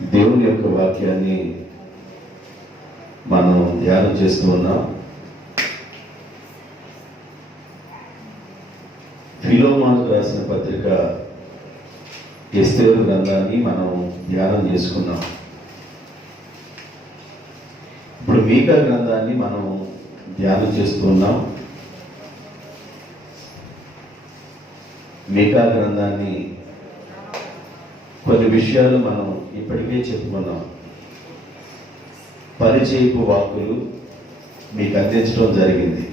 దేవుని యొక్క వాక్యాన్ని మనం ధ్యానం చేస్తూ ఉన్నాం. ఫిలోమోనుకు రాసిన పత్రిక ఎస్తేరు గ్రంథాన్ని మనం ధ్యానం చేసుకున్నాం. ఇప్పుడు మీకా గ్రంథాన్ని మనం ధ్యానం చేస్తున్నాం. మీకా గ్రంథాన్ని కొన్ని విషయాలు మనం ఇప్పటికే చెప్పుకున్నాం. పరిచయపు వాక్కులు మీకు అందించడం జరిగింది.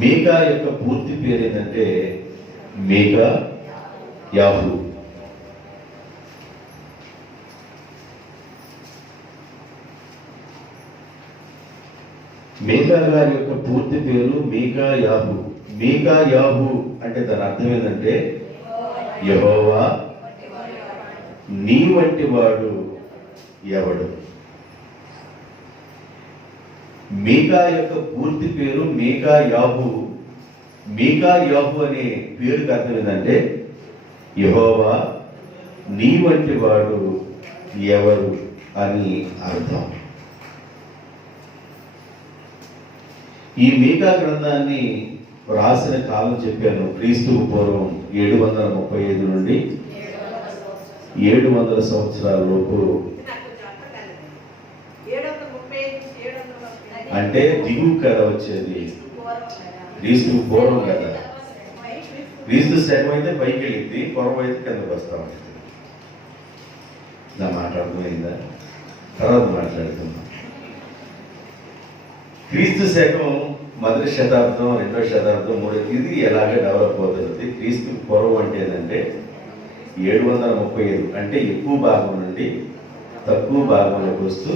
మీకా యొక్క పూర్తి పేరు ఏంటంటే మీకా యాహూ. మీకా గారి యొక్క పూర్తి పేరు మీకా యాహూ. మీకా యాహూ అంటే దాని అర్థం ఏంటంటే యెహోవా నీ వంటి వాడు ఎవడు. మీకా యొక్క పూర్తి పేరు మీకా యాహూ. మీకా యాహూ అనే పేరుకి అర్థం ఏంటంటే యెహోవా నీ వంటి వాడు ఎవరు అని అర్థం. ఈ మీకా గ్రంథాన్ని రాసిన కాలం చెప్పాను. క్రీస్తుకు పూర్వం 735 నుండి 700 సంవత్సరాల లోపు, అంటే దిగువ కథ వచ్చేది. క్రీస్తుకు పూర్వం కదా. క్రీస్తు శకం అయితే పైకి వెళ్ళింది, పూర్వం అయితే కిందకు వస్తా ఉంటుంది. నా మాట అర్థమైందా? తర్వాత మాట్లాడుతున్నాం. క్రీస్తు శకం మొదటి శతాబ్దం, రెండో శతాబ్దం, ఇది ఎలాగే డెవలప్ అవుతుంది. క్రీస్తు పూర్వం అంటే ఏంటంటే 735, అంటే ఎక్కువ భాగం నుండి తక్కువ భాగంలోకి వస్తూ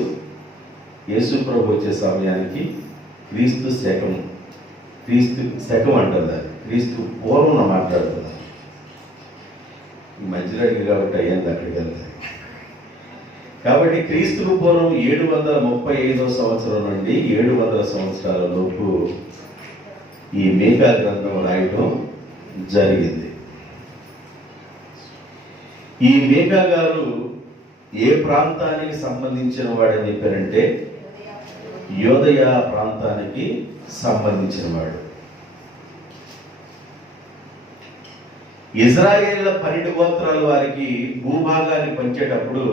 యేసు ప్రభు వచ్చే సమయానికి క్రీస్తు శకం, క్రీస్తు శకం అంటుంది. అది క్రీస్తు పూర్వం మాట్లాడుతుంది. ఈ మధ్యలో అడిగి కాబట్టి అయ్యింది అక్కడికి వెళ్తాయి. కాబట్టి క్రీస్తుకు పూర్వం 735వ సంవత్సరం నుండి 700 సంవత్సరాల లోపు ఈ మీకా గ్రంథం రాయడం జరిగింది. ఈ మీకా గారు ఏ ప్రాంతానికి సంబంధించిన వాడని చెప్పారంటే యోదయ ప్రాంతానికి సంబంధించిన వాడు. ఇజ్రాయేళ్ల 12 గోత్రాల వారికి భూభాగాన్ని పంచేటప్పుడు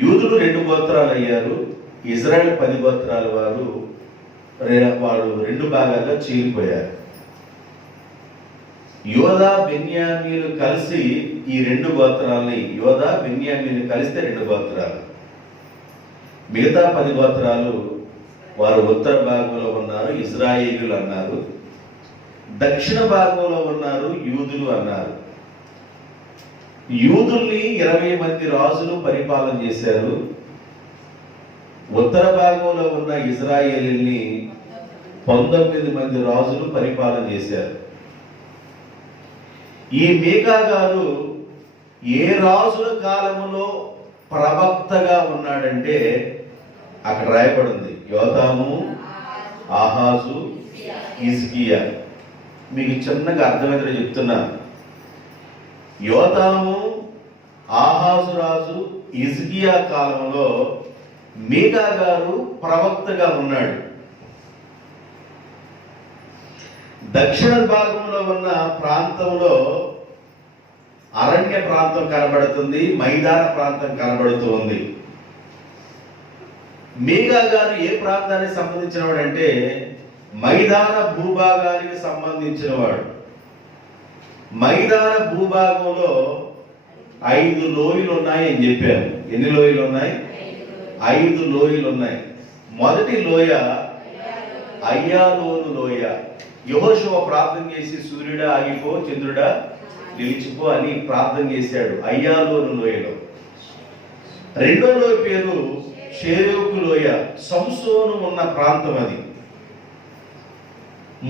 యూదులు 2 గోత్రాలు అయ్యారు. ఇజ్రాయెల్ 10 గోత్రాల వారు 2 భాగాలుగా చీలిపోయారు. యోదా బెన్యామీలు కలిసి ఈ 2 గోత్రాలని, యోదా బెన్యామీలు కలిస్తే 2 గోత్రాలు. మిగతా 10 గోత్రాలు వారు ఉత్తర భాగంలో ఉన్నారు, ఇజ్రాయేలీలు అన్నారు. దక్షిణ భాగంలో ఉన్నారు, యూదులు అన్నారు. యూదుల్ని 20 మంది రాజులు పరిపాలన చేశారు. ఉత్తర భాగంలో ఉన్న ఇజ్రాయేలీల్ని 19 మంది రాజులు పరిపాలన చేశారు. ఈ మీకా గారు ఏ రాజుల కాలంలో ప్రవక్తగా ఉన్నాడంటే అక్కడ రాయబడింది యోతాము, ఆహాజు, హిజ్కియా. మీకు చిన్నగా అర్థమైందో చెప్తున్నాను. యోతాము, ఆహాజు రాజు, హిజ్కియా కాలంలో మీకా గారు ప్రవక్తగా ఉన్నాడు. దక్షిణ భాగంలో ఉన్న ప్రాంతంలో అరణ్య ప్రాంతం కనబడుతుంది, మైదాన ప్రాంతం కనబడుతుంది. మీకా గారు ఏ ప్రాంతానికి సంబంధించిన వాడంటే మైదాన భూభాగానికి సంబంధించిన వాడు. మైదాన భూభాగంలో 5 లోయలు ఉన్నాయని చెప్పాను. ఎన్ని లోయలు ఉన్నాయి? 5 లోయలు ఉన్నాయి. మొదటి లోయ అయ్యాలోను లోయ. యెహోషువ ప్రార్థన చేసి సూర్యుడా ఆగిపో, చంద్రుడా నిలిచిపో అని ప్రార్థన చేశాడు అయ్యాలోను లోయలో. రెండో లోయ పేరు షేరోకు లోయ, సంసోను ఉన్న ప్రాంతం అది.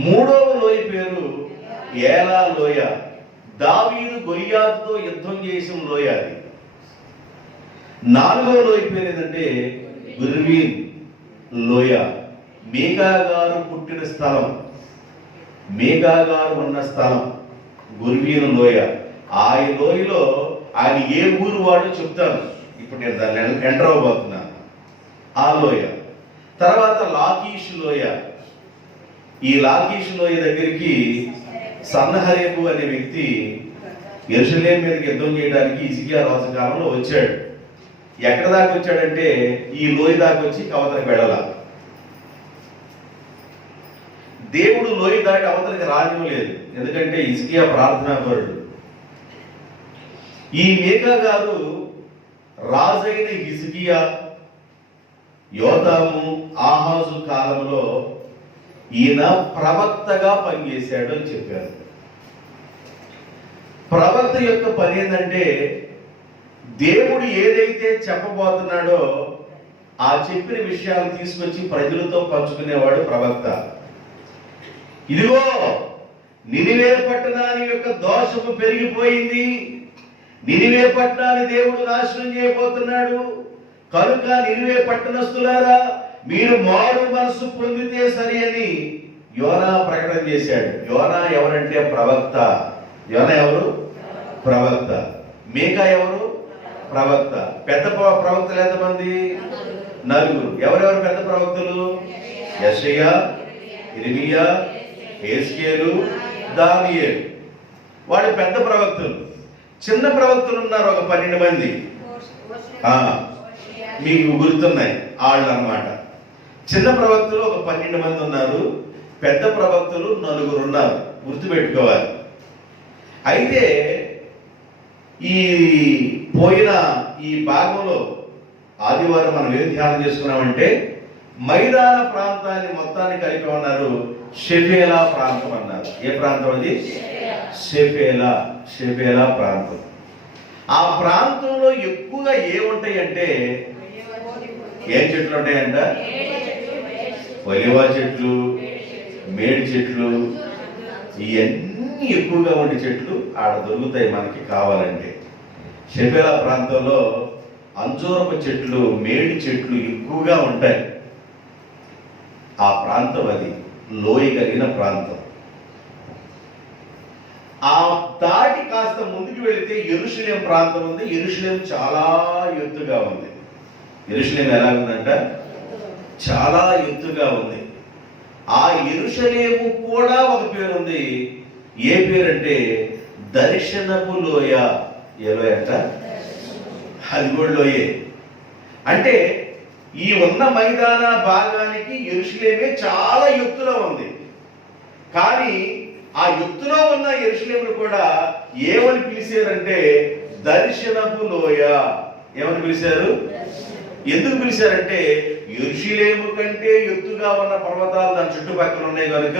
మూడవ లోయ పేరు ఏలా లోయ, దావీదు గొలియాతుతో యుద్ధం చేసిన లోయ అది. 4వ లోయ పేరు ఏంటంటే గుర్వీన్ లోయ, మీకా గారు పుట్టిన స్థలం, మీకా గారు ఉన్న స్థలం గుర్వీను లోయ. ఆ లోయలో ఆయన ఏ ఊరు వాడో చెప్తాను. ఇప్పుడు నేను దాన్ని ఎంటర్ అవ్వబోతున్నాను. ఆ లోయ తర్వాత లాకీషు లోయ. ఈ లాకీషు లోయ దగ్గరికి సన్నహరేబు అనే వ్యక్తి యెరూషలేము మీదకి యుద్ధం చేయడానికి హిజ్కియా రాజు కాలంలో వచ్చాడు. ఎక్కడ దాకా వచ్చాడంటే ఈ లోయ దాకా వచ్చి అవతలకు వెళ్ళాల. దేవుడు లోయ దాటి అవతలకి రానివ్వలేదు, ఎందుకంటే హిజ్కియా ప్రార్థనాపరుడు. ఈ మీకా గారు రాజైన హిజ్కియా, యోతాము, ఆహాజు కాలంలో ఈయన ప్రవక్తగా పనిచేశాడు అని చెప్పారు. ప్రవక్త యొక్క పని ఏంటంటే దేవుడు ఏదైతే చెప్పబోతున్నాడో ఆ చెప్పిన విషయాలు తీసుకొచ్చి ప్రజలతో పంచుకునేవాడు ప్రవక్త. ఇదిగో నినివే పట్టణాన్ని యొక్క దోషము పెరిగిపోయింది, నినివే పట్టణాన్ని దేవుడు నాశనం చేయబోతున్నాడు, కనుక నినివే పట్టణస్తులారా మీరు మారు మనసు పొందితే సరి అని యోనా ప్రకటన చేశాడు. యోనా ఎవరంటే ప్రవక్త. యోనా ఎవరు? ప్రవక్త. మీకా ఎవరు? ప్రవక్త. పెద్ద ప్రవక్తలు ఎంతమంది? నలుగురు. ఎవరెవరు పెద్ద ప్రవక్తలు? యెషయా, ఇర్మియా, హెజ్కేలు, దానియేలు. వాడు పెద్ద ప్రవక్తలు. చిన్న ప్రవక్తలు ఉన్నారు ఒక 12 మంది. మీకు గుర్తున్నాయి వాళ్ళు అన్నమాట. చిన్న ప్రవక్తలు ఒక 12 మంది ఉన్నారు, పెద్ద ప్రవక్తలు 4 ఉన్నారు. గుర్తుపెట్టుకోవాలి. అయితే ఈ పోయిన ఈ భాగంలో ఆదివారం మనం ఏం ధ్యానం చేసుకున్నామంటే మైదాన ప్రాంతాన్ని మొత్తాన్ని కలిపి ఉన్నారు షెఫేలా ప్రాంతం అన్నారు. ఏ ప్రాంతం అది? షెఫేలా ప్రాంతం. ఆ ప్రాంతంలో ఎక్కువగా ఏముంటాయి అంటే ఏం చెట్లు ఉంటాయంట? ఒలివ చెట్లు, మేడి చెట్లు, ఇవన్నీ ఎక్కువగా ఉండే చెట్లు ఆడ దొరుకుతాయి మనకి కావాలంటే. షెఫేలా ప్రాంతంలో అంజూరపు చెట్లు, మేడి చెట్లు ఎక్కువగా ఉంటాయి. ఆ ప్రాంతం అది లోయ కలిగిన ప్రాంతం. ఆ దాటి కాస్త ముందుకు వెళితే యెరూషలేము ప్రాంతం ఉంది. యెరూషలేము చాలా ఎత్తుగా ఉంది. యెరూషలేము ఎలా ఉందంట? చాలా ఎత్తుగా ఉంది. ఆ యెరూషలేము కూడా ఒక పేరు ఉంది. ఏ పేరంటే దర్శనపు లోయ. ఏ లోయ అంట? అది కూడా లోయే. అంటే ఈ ఉన్న మైదాన భాగానికి యెరూషలేమే చాలా ఎత్తులో ఉంది. కానీ ఆ ఎత్తులో ఉన్న యెరూషలేమును కూడా ఏమని పిలిచారంటే దర్శనపు లోయ. ఏమని పిలిచారు? ఎందుకు పిలిచారంటే యెరూషలేము కంటే ఎత్తుగా ఉన్న పర్వతాలు దాని చుట్టుపక్కల ఉన్నాయి కనుక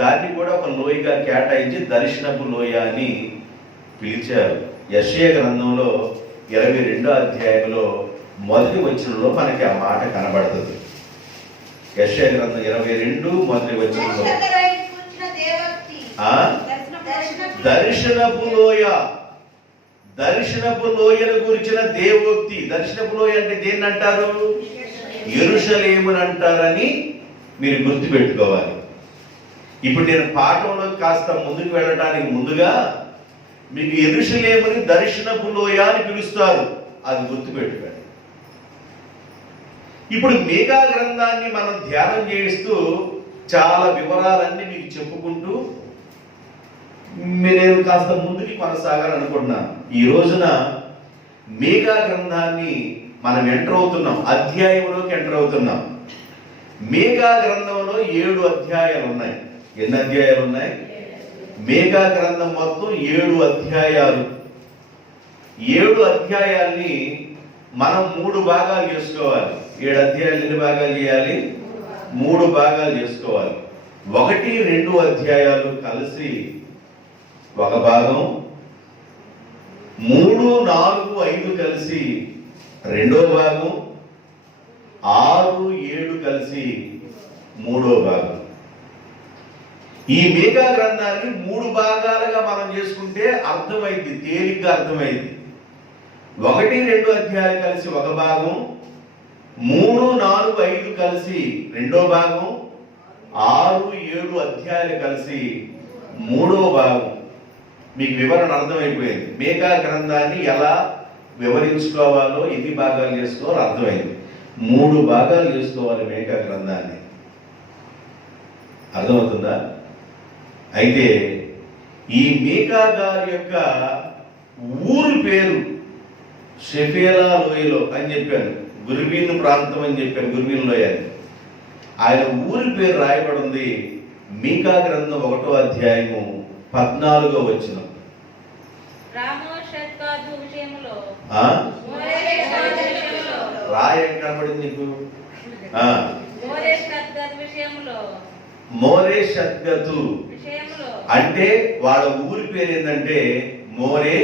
దాన్ని కూడా ఒక లోయగా కేటాయించి దర్శనపు లోయ అని పిలిచారు. యెషయా గ్రంథంలో 22వ అధ్యాయంలో మొదటి వచనంలో మనకి ఆ మాట కనబడుతుంది. యెషయా గ్రంథం 22 మొదటి వచనంలో దర్శనపు లోయ, దర్శనపు లోయను గురించిన దేవోక్తి. దర్శనపు లోయ అంటే దేన్ని అంటారు? యెరూషలేమును అంటారని మీరు గుర్తుపెట్టుకోవాలి. ఇప్పుడు నేను పాఠంలో కాస్త ముందుకు వెళ్ళడానికి ముందుగా మీకు యెరూషలేముని దర్శనపు లోయ అని పిలుస్తారు, అది గుర్తుపెట్టుకోండి. ఇప్పుడు మీకా గ్రంథాన్ని మనం ధ్యానం చేస్తూ చాలా వివరాలన్నీ మీకు చెప్పుకుంటూ నేను కాస్త ముందుకి కొనసాగాలనుకుంటున్నాను. ఈ రోజున మీకా గ్రంథాన్ని మనం ఎంటర్ అవుతున్నాం, అధ్యాయంలోకి ఎంటర్ అవుతున్నాం. మీకా గ్రంథంలో 7 అధ్యాయాలు ఉన్నాయి. ఎన్ని అధ్యాయాలు ఉన్నాయి? మీకా గ్రంథం మొత్తం 7 అధ్యాయాలు. 7 అధ్యాయాల్ని మనం 3 భాగాలు చేసుకోవాలి. 7 అధ్యాయాలు ఎన్ని భాగాలు చేయాలి? 3 భాగాలు చేసుకోవాలి. 1, 2 అధ్యాయాలు కలిసి ఒక భాగం, 3, 4, 5 కలిసి రెండో భాగం, 6, 7 కలిసి మూడో భాగం. ఈ మీకా గ్రంథాన్ని 3 భాగాలుగా మనం చేసుకుంటే అర్థమైంది, తేలిగ్గా అర్థమైంది. 1, 2 అధ్యాయాలు కలిసి ఒక భాగం, 3, 4, 5 కలిసి రెండో భాగం, 6, 7 అధ్యాయాలు కలిసి మూడో భాగం. మీకు వివరణ అర్థమైపోయింది. మేకా గ్రంథాన్ని ఎలా వివరించుకోవాలో, ఎన్ని భాగాలు చేసుకోవాలో అర్థమైంది. 3 భాగాలు చేసుకోవాలి మేకా గ్రంథాన్ని. అర్థమవుతుందా? అయితే ఈ మీకా గారి యొక్క ఊరు పేరు షెఫేలా లోయలో అని చెప్పాను, గుర్వీన్ ప్రాంతం అని చెప్పాను, గుర్వీన్ లోయ అని. ఆయన ఊరి పేరు రాయబడి ఉంది మీకా గ్రంథం 1వ అధ్యాయము 14వ వచనం. రాయం కనబడింది నీకు? మోరే షద్గతు అంటే వాళ్ళ ఊరి పేరు ఏంటంటే మోరే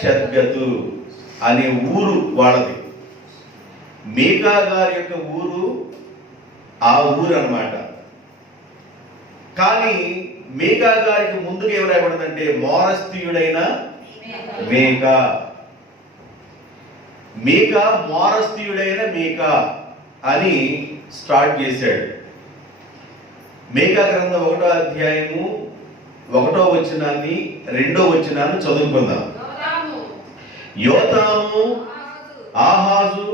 షద్గతు అనే ఊరు వాళ్ళది. మీకా గారి యొక్క ఊరు ఆ ఊరు అన్నమాట. కానీ మీకా గారికి ముందుగా ఏం రాయబడిందంటే మోరస్తీయుడైన మీకా. మీకా మోరస్తీయుడైన మీకా అని స్టార్ట్ చేశాడు. మీకా గ్రంథం 1వ అధ్యాయము 1వ వచనాన్ని 2వ వచనాన్ని చదువుకుందాం. యోతాము, ఆహాజు,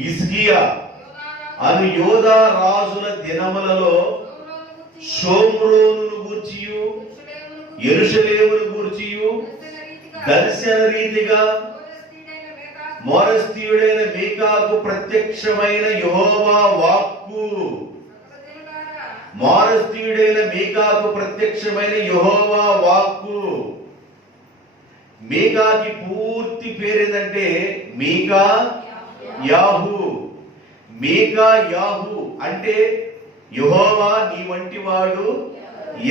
హిజ్కియా అను యోధా రాజుల దినములలో షోమ్రోనును గూర్చియు యెరూషలేమును గూర్చియు దర్శన రీతిగా మోరస్తీయుడైన మీకాకు ప్రత్యక్షమైన యెహోవా వాక్కు. మోరస్తీయుడైన మీకాకు ప్రత్యక్షమైన యెహోవా వాక్కు. మీకాకి పూర్తి పేరేంటంటే మీకా యాహు. మీకా యాహు అంటే యెహోవా నీ వంటి వాడు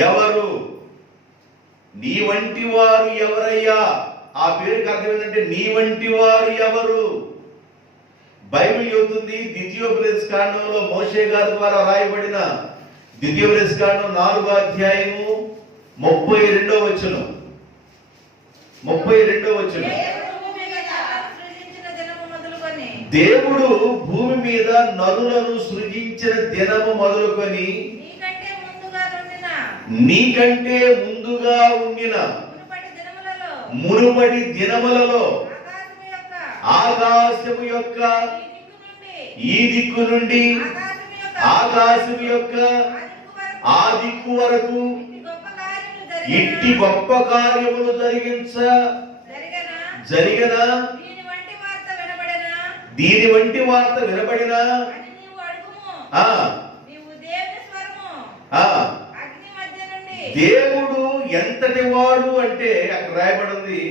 ఎవరు? నీ వంటి వారు ఎవరయ్యా? ఆ పేరుకి అర్థం ఏంటంటే నీ వంటి వారు ఎవరు? బైబిల్ చెబుతుంది ద్వితీయోపదేశ కాండంలో మోషే గారి ద్వారా రాయబడిన ద్వితీయోపదేశ కాండం 4వ అధ్యాయము 32వ వచనం. 32వ వచనం. దేవుడు భూమి మీద నరులను సృజించిన దినము మొదలుకొని నీకంటే ముందుగా ఉండిన మునుపటి దినములలో ఆకాశము యొక్క ఈ దిక్కు నుండి ఆకాశం యొక్క ఆ దిక్కు వరకు ఇట్టి గొప్ప కార్యములు జరిగిన దీని వంటి వార్త వినబడినా దేవుడు ఎంతటి వాడు అంటే అక్కడ రాయబడింది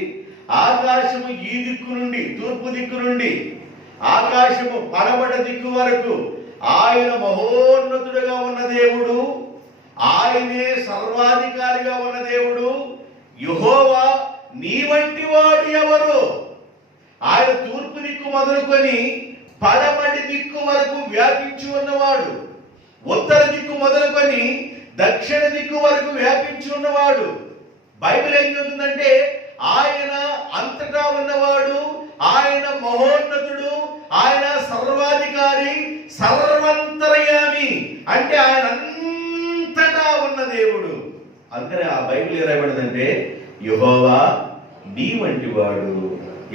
ఆకాశము ఈ దిక్కు నుండి తూర్పు దిక్కు నుండి ఆకాశము పడమట దిక్కు వరకు ఆయన మహోన్నతుడుగా ఉన్న దేవుడు, ఆయనే సర్వాధికారిగా ఉన్న దేవుడు యెహోవా. నీ వంటి వాడు ఎవరు? ఆయన తూర్పు దిక్కు మొదలుకొని పడమటి దిక్కు వరకు వ్యాపించి ఉన్నవాడు, ఉత్తర దిక్కు మొదలుకొని దక్షిణ దిక్కు వరకు వ్యాపించి ఉన్నవాడు. బైబిల్ ఏం చెబుతుందంటే ఆయన అంతటా ఉన్నవాడు, ఆయన మహోన్నతుడు, ఆయన సర్వాధికారి, సర్వంతర్యామి అంటే ఆయన అంతటా ఉన్న దేవుడు. అందుకని ఆ బైబిల్ ఏ రాయబడిందంటే యెహోవా నీ వంటి వాడు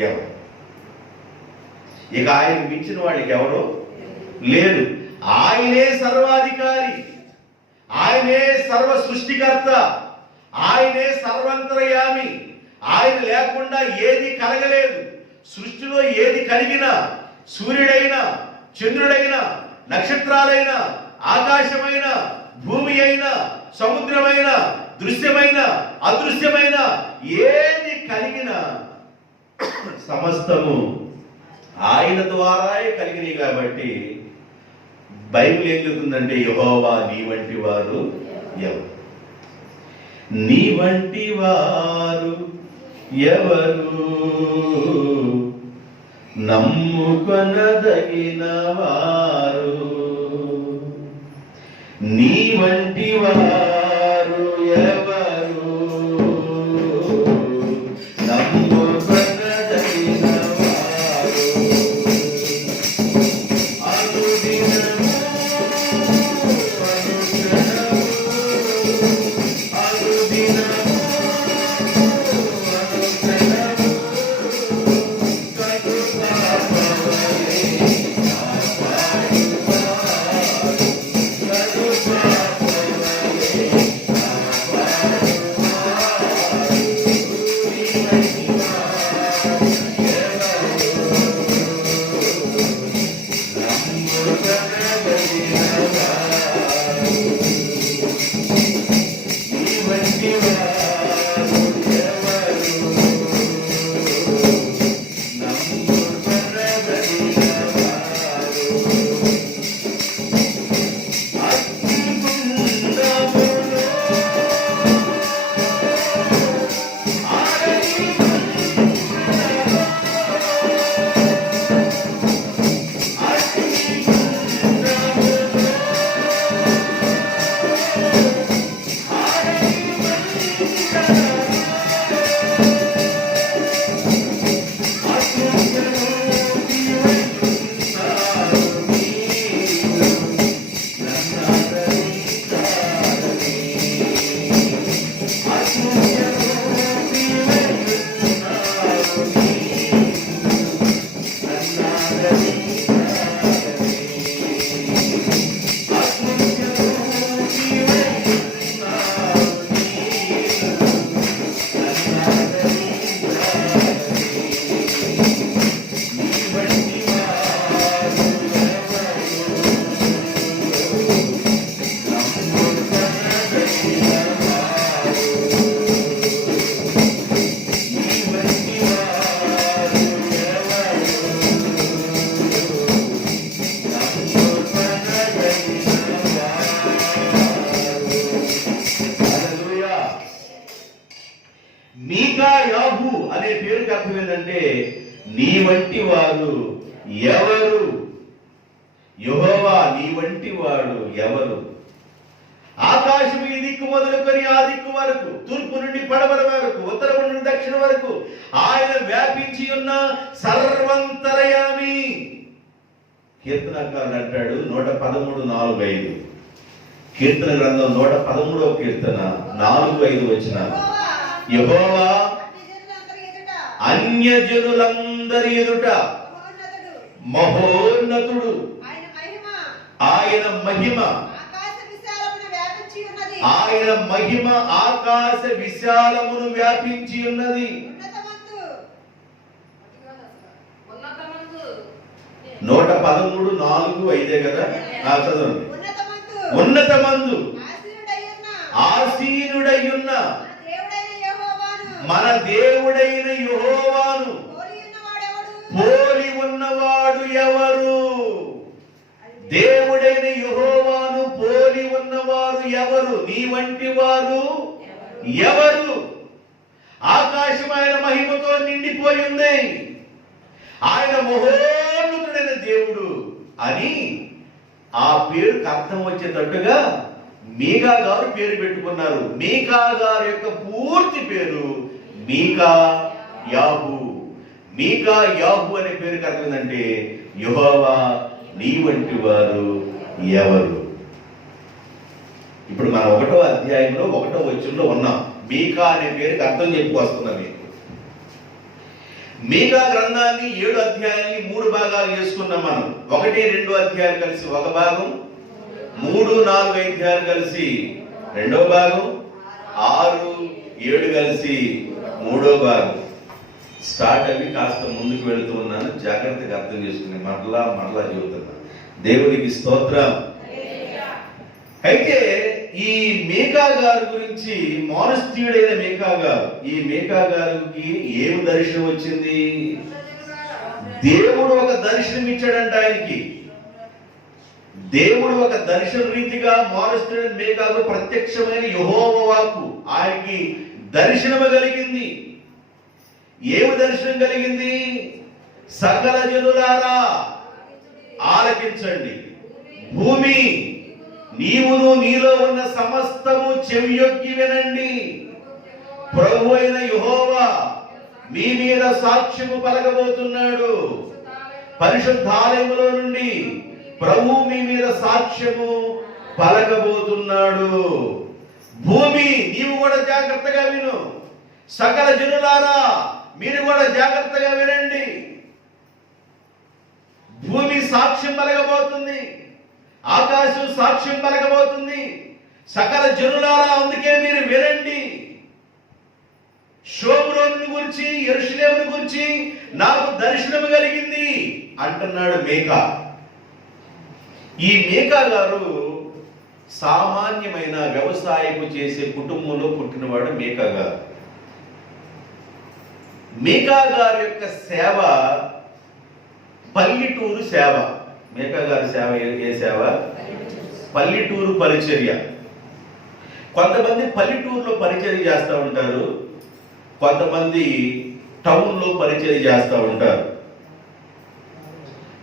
ఎవరు? ఇక ఆయన మించిన వాళ్ళకి ఎవరు లేరు. ఆయనే సర్వాధికారి, ఆయనే సర్వ సృష్టికర్త, ఆయనే సర్వంతర్యామి. ఆయన లేకుండా ఏది కలగలేదు. సృష్టిలో ఏది కలిగినా, సూర్యుడైనా, చంద్రుడైనా, నక్షత్రాలైన, ఆకాశమైన, భూమి అయినా, సముద్రమైన, దృశ్యమైన, అదృశ్యమైన ఏది కలిగినా సమస్తము ఆయన ద్వారానే కలిగినాయి. కాబట్టి బైబిల్ ఏం చెబుతుందంటే యెహోవా నీ వంటి వారు ఎవరు? నీ వంటి వారు ఎవరు? నమ్ముకొనదగిన వారు. నీ వంటి వారు ఎవరు? నమ్ముకొనదగిన వారు. అనుదినము అనుక్షణము అనుదినము అనే పేరుకి అర్థం ఏంటంటే నీ వంటి వారు ఎవరు, యెహోవా నీ వంటి వాడు ఎవరు. ఆకాశం ఈ దిక్కు మొదలుకొని ఆ దిక్కు వరకు, తూర్పు నుండి పడమర వరకు, ఉత్తరం నుండి దక్షిణ వరకు ఆయన వ్యాపించి ఉన్న సర్వంతరయామి. కీర్తనకారుడు అంటాడు 113:4-5 కీర్తన గ్రంథం 113వ కీర్తన 4-5 వచనాలు. యెహోవా అన్యజనులందరి ఎదుట మహోన్నతుడు, ఆయన మహిమ ఆకాశ విశాలమును వ్యాపించి ఉన్నది. 113:4-5 కదా, చదవండి. ఉన్నతమందు ఆసీనుడయ్యున్న మన దేవుడైన యెహోవాను పోలి ఉన్నవాడు ఎవరు? దేవుడైన యెహోవాను పోలి ఉన్నవారు ఎవరు? నీ వంటి వారు ఎవరు? ఆకాశం ఆయన మహిమతో నిండిపోయింది, ఆయన మహోన్నతుడైన దేవుడు అని ఆ పేరుకు అర్థం వచ్చేటట్టుగా మీకా గారు పేరు పెట్టుకున్నారు. మీకా గారి యొక్క పూర్తి పేరు మీకా యాహూ. మీకా యాహూ అనే పేరుకి అర్థం ఏంటంటే యెహోవా నీ వంటి వారు ఎవరు. ఇప్పుడు మనం 1వ అధ్యాయంలో 1వ వచనంలో ఉన్నాం. మీకా అనే పేరుకి అర్థం చెప్పుకొస్తున్నాం. మీకు మీకా గ్రంథాన్ని 7 అధ్యాయాన్ని 3 భాగాలు చేసుకున్నాం మనం. 1, 2 అధ్యాయాలు కలిసి ఒక భాగం, 3, 4 అధ్యాయాలు కలిసి రెండో భాగం, 6, 7 కలిసి మూడో భాగం. స్టార్ట్ అవి కాస్త ముందుకు వెళుతూ ఉన్నాను, జాగ్రత్తగా అర్థం చేసుకుని మరలా చెబుతున్నా. దేవునికి స్తోత్రం. అయితే ఈ మీకా గారి గురించి, మానస్థీయుడైన మీకా గారు, ఈ మీకా గారికి ఏమి దర్శనం వచ్చింది? దేవుడు ఒక దర్శనం ఇచ్చాడంట ఆయనకి. దేవుడు ఒక దర్శన రీతిగా మానస్థీయుడైన మీకాకు ప్రత్యక్షమైన యెహోవా వాక్కు ఆయనకి దర్శనము కలిగింది. ఏమి దర్శనం కలిగింది? సకల జనులారా ఆలకించండి, భూమి నీవును నీలో ఉన్న సమస్తము చెవియొగ్గి వినండి. ప్రభు అయిన యెహోవా మీ మీద సాక్ష్యము పలకబోతున్నాడు. పరిశుద్ధాలయములో నుండి ప్రభు మీ మీద సాక్ష్యము పలకబోతున్నాడు. భూమి నీవు కూడా జాగ్రత్తగా విను, సకల జనులారా మీరు కూడా జాగ్రత్తగా వినండి. భూమి సాక్ష్యం పలకబోతుంది, ఆకాశం సాక్ష్యం పలకబోతుంది. సకల జనులారా అందుకే మీరు వినండి. షోమ్రోను గురించి, యెరూషలేమును గురించి నాకు దర్శనము కలిగింది అంటున్నాడు మీకా. ఈ మీకా గారు సామాన్యమైన వ్యవసాయము చేసే కుటుంబంలో పుట్టినవాడు మీకా గారు. మీకా గారి యొక్క సేవ పల్లెటూరు సేవ. మీకా గారి సేవ ఏ సేవ? పల్లెటూరు పరిచర్య. కొంతమంది పల్లెటూరులో పరిచర్య చేస్తూ ఉంటారు, కొంతమంది టౌన్లో పరిచర్య చేస్తూ ఉంటారు.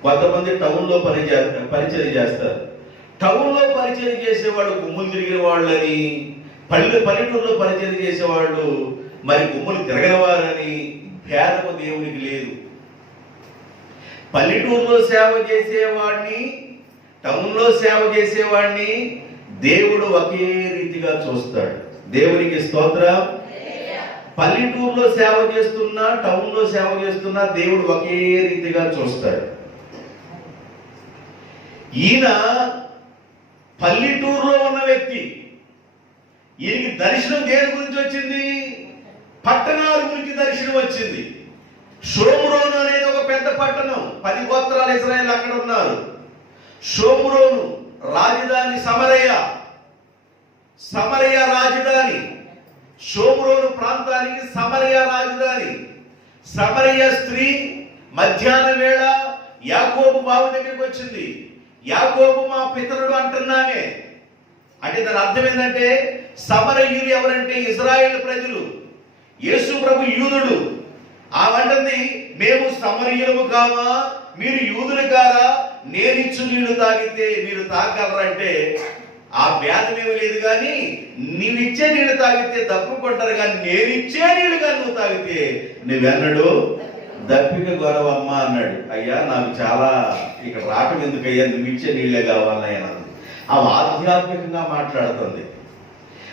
కొంతమంది టౌన్లో పరిచర్య చేస్తారు. టౌన్లో పరిచర్య చేసేవాళ్ళు గుమ్ములు తిరిగిన వాళ్ళని, పల్లెటూరులో పరిచర్య చేసేవాళ్ళు మరి గుమ్ములు తిరగని వారని భేదము దేవునికి లేదు. పల్లెటూరులో సేవ చేసేవాడిని, టౌన్లో సేవ చేసేవాడిని దేవుడు ఒకే రీతిగా చూస్తాడు. దేవునికి స్తోత్రం. పల్లెటూరులో సేవ చేస్తున్నా, టౌన్లో సేవ చేస్తున్నా దేవుడు ఒకే రీతిగా చూస్తాడు. ఈయన పల్లెటూరులో ఉన్న వ్యక్తి. ఈయనకి దర్శనం దేని గురించి వచ్చింది? పట్టణాల గురించి దర్శనం వచ్చింది. షోమ్రోను అనేది ఒక పెద్ద పట్టణం, 10 గోత్రాల ఇశ్రాయేలు అక్కడ ఉన్నారు. షోమ్రోను రాజధాని సమరయ రాజధాని. షోమ్రోను ప్రాంతానికి సమరయ రాజధాని. సమరయ స్త్రీ మధ్యాహ్నం వేళ యాకోబు బావి దగ్గరికి వచ్చింది. యాకోబు మా పితరుడు అంటున్నామే. అంటే దాని అర్థం ఏంటంటే సమరయులు ఎవరంటే ఇశ్రాయేలు ప్రజలు. యేసు ప్రభు యూదుడు, ఆమంటుంది, మేము సమరయులము కావా, మీరు యూదులు కారా, నేనిచ్చు నీళ్లు తాగితే మీరు తాగలరంటే ఆ భేదం ఏమి లేదు, కానీ నీవిచ్చే నీళ్లు తాగితే దప్పుకుంటారు, కానీ నేనిచ్చే నీళ్లు కానీ నువ్వు తాగితే నువ్వెన్నడు దప్పిక గొడవమ్మ అన్నాడు. అయ్యా నాకు చాలా ఇక్కడ రావటం ఎందుకయ్యా, నువ్వు ఇచ్చే నీళ్ళే కావాలయ్యా అన్నది. ఆ ఆధ్యాత్మికంగా మాట్లాడుతుంది.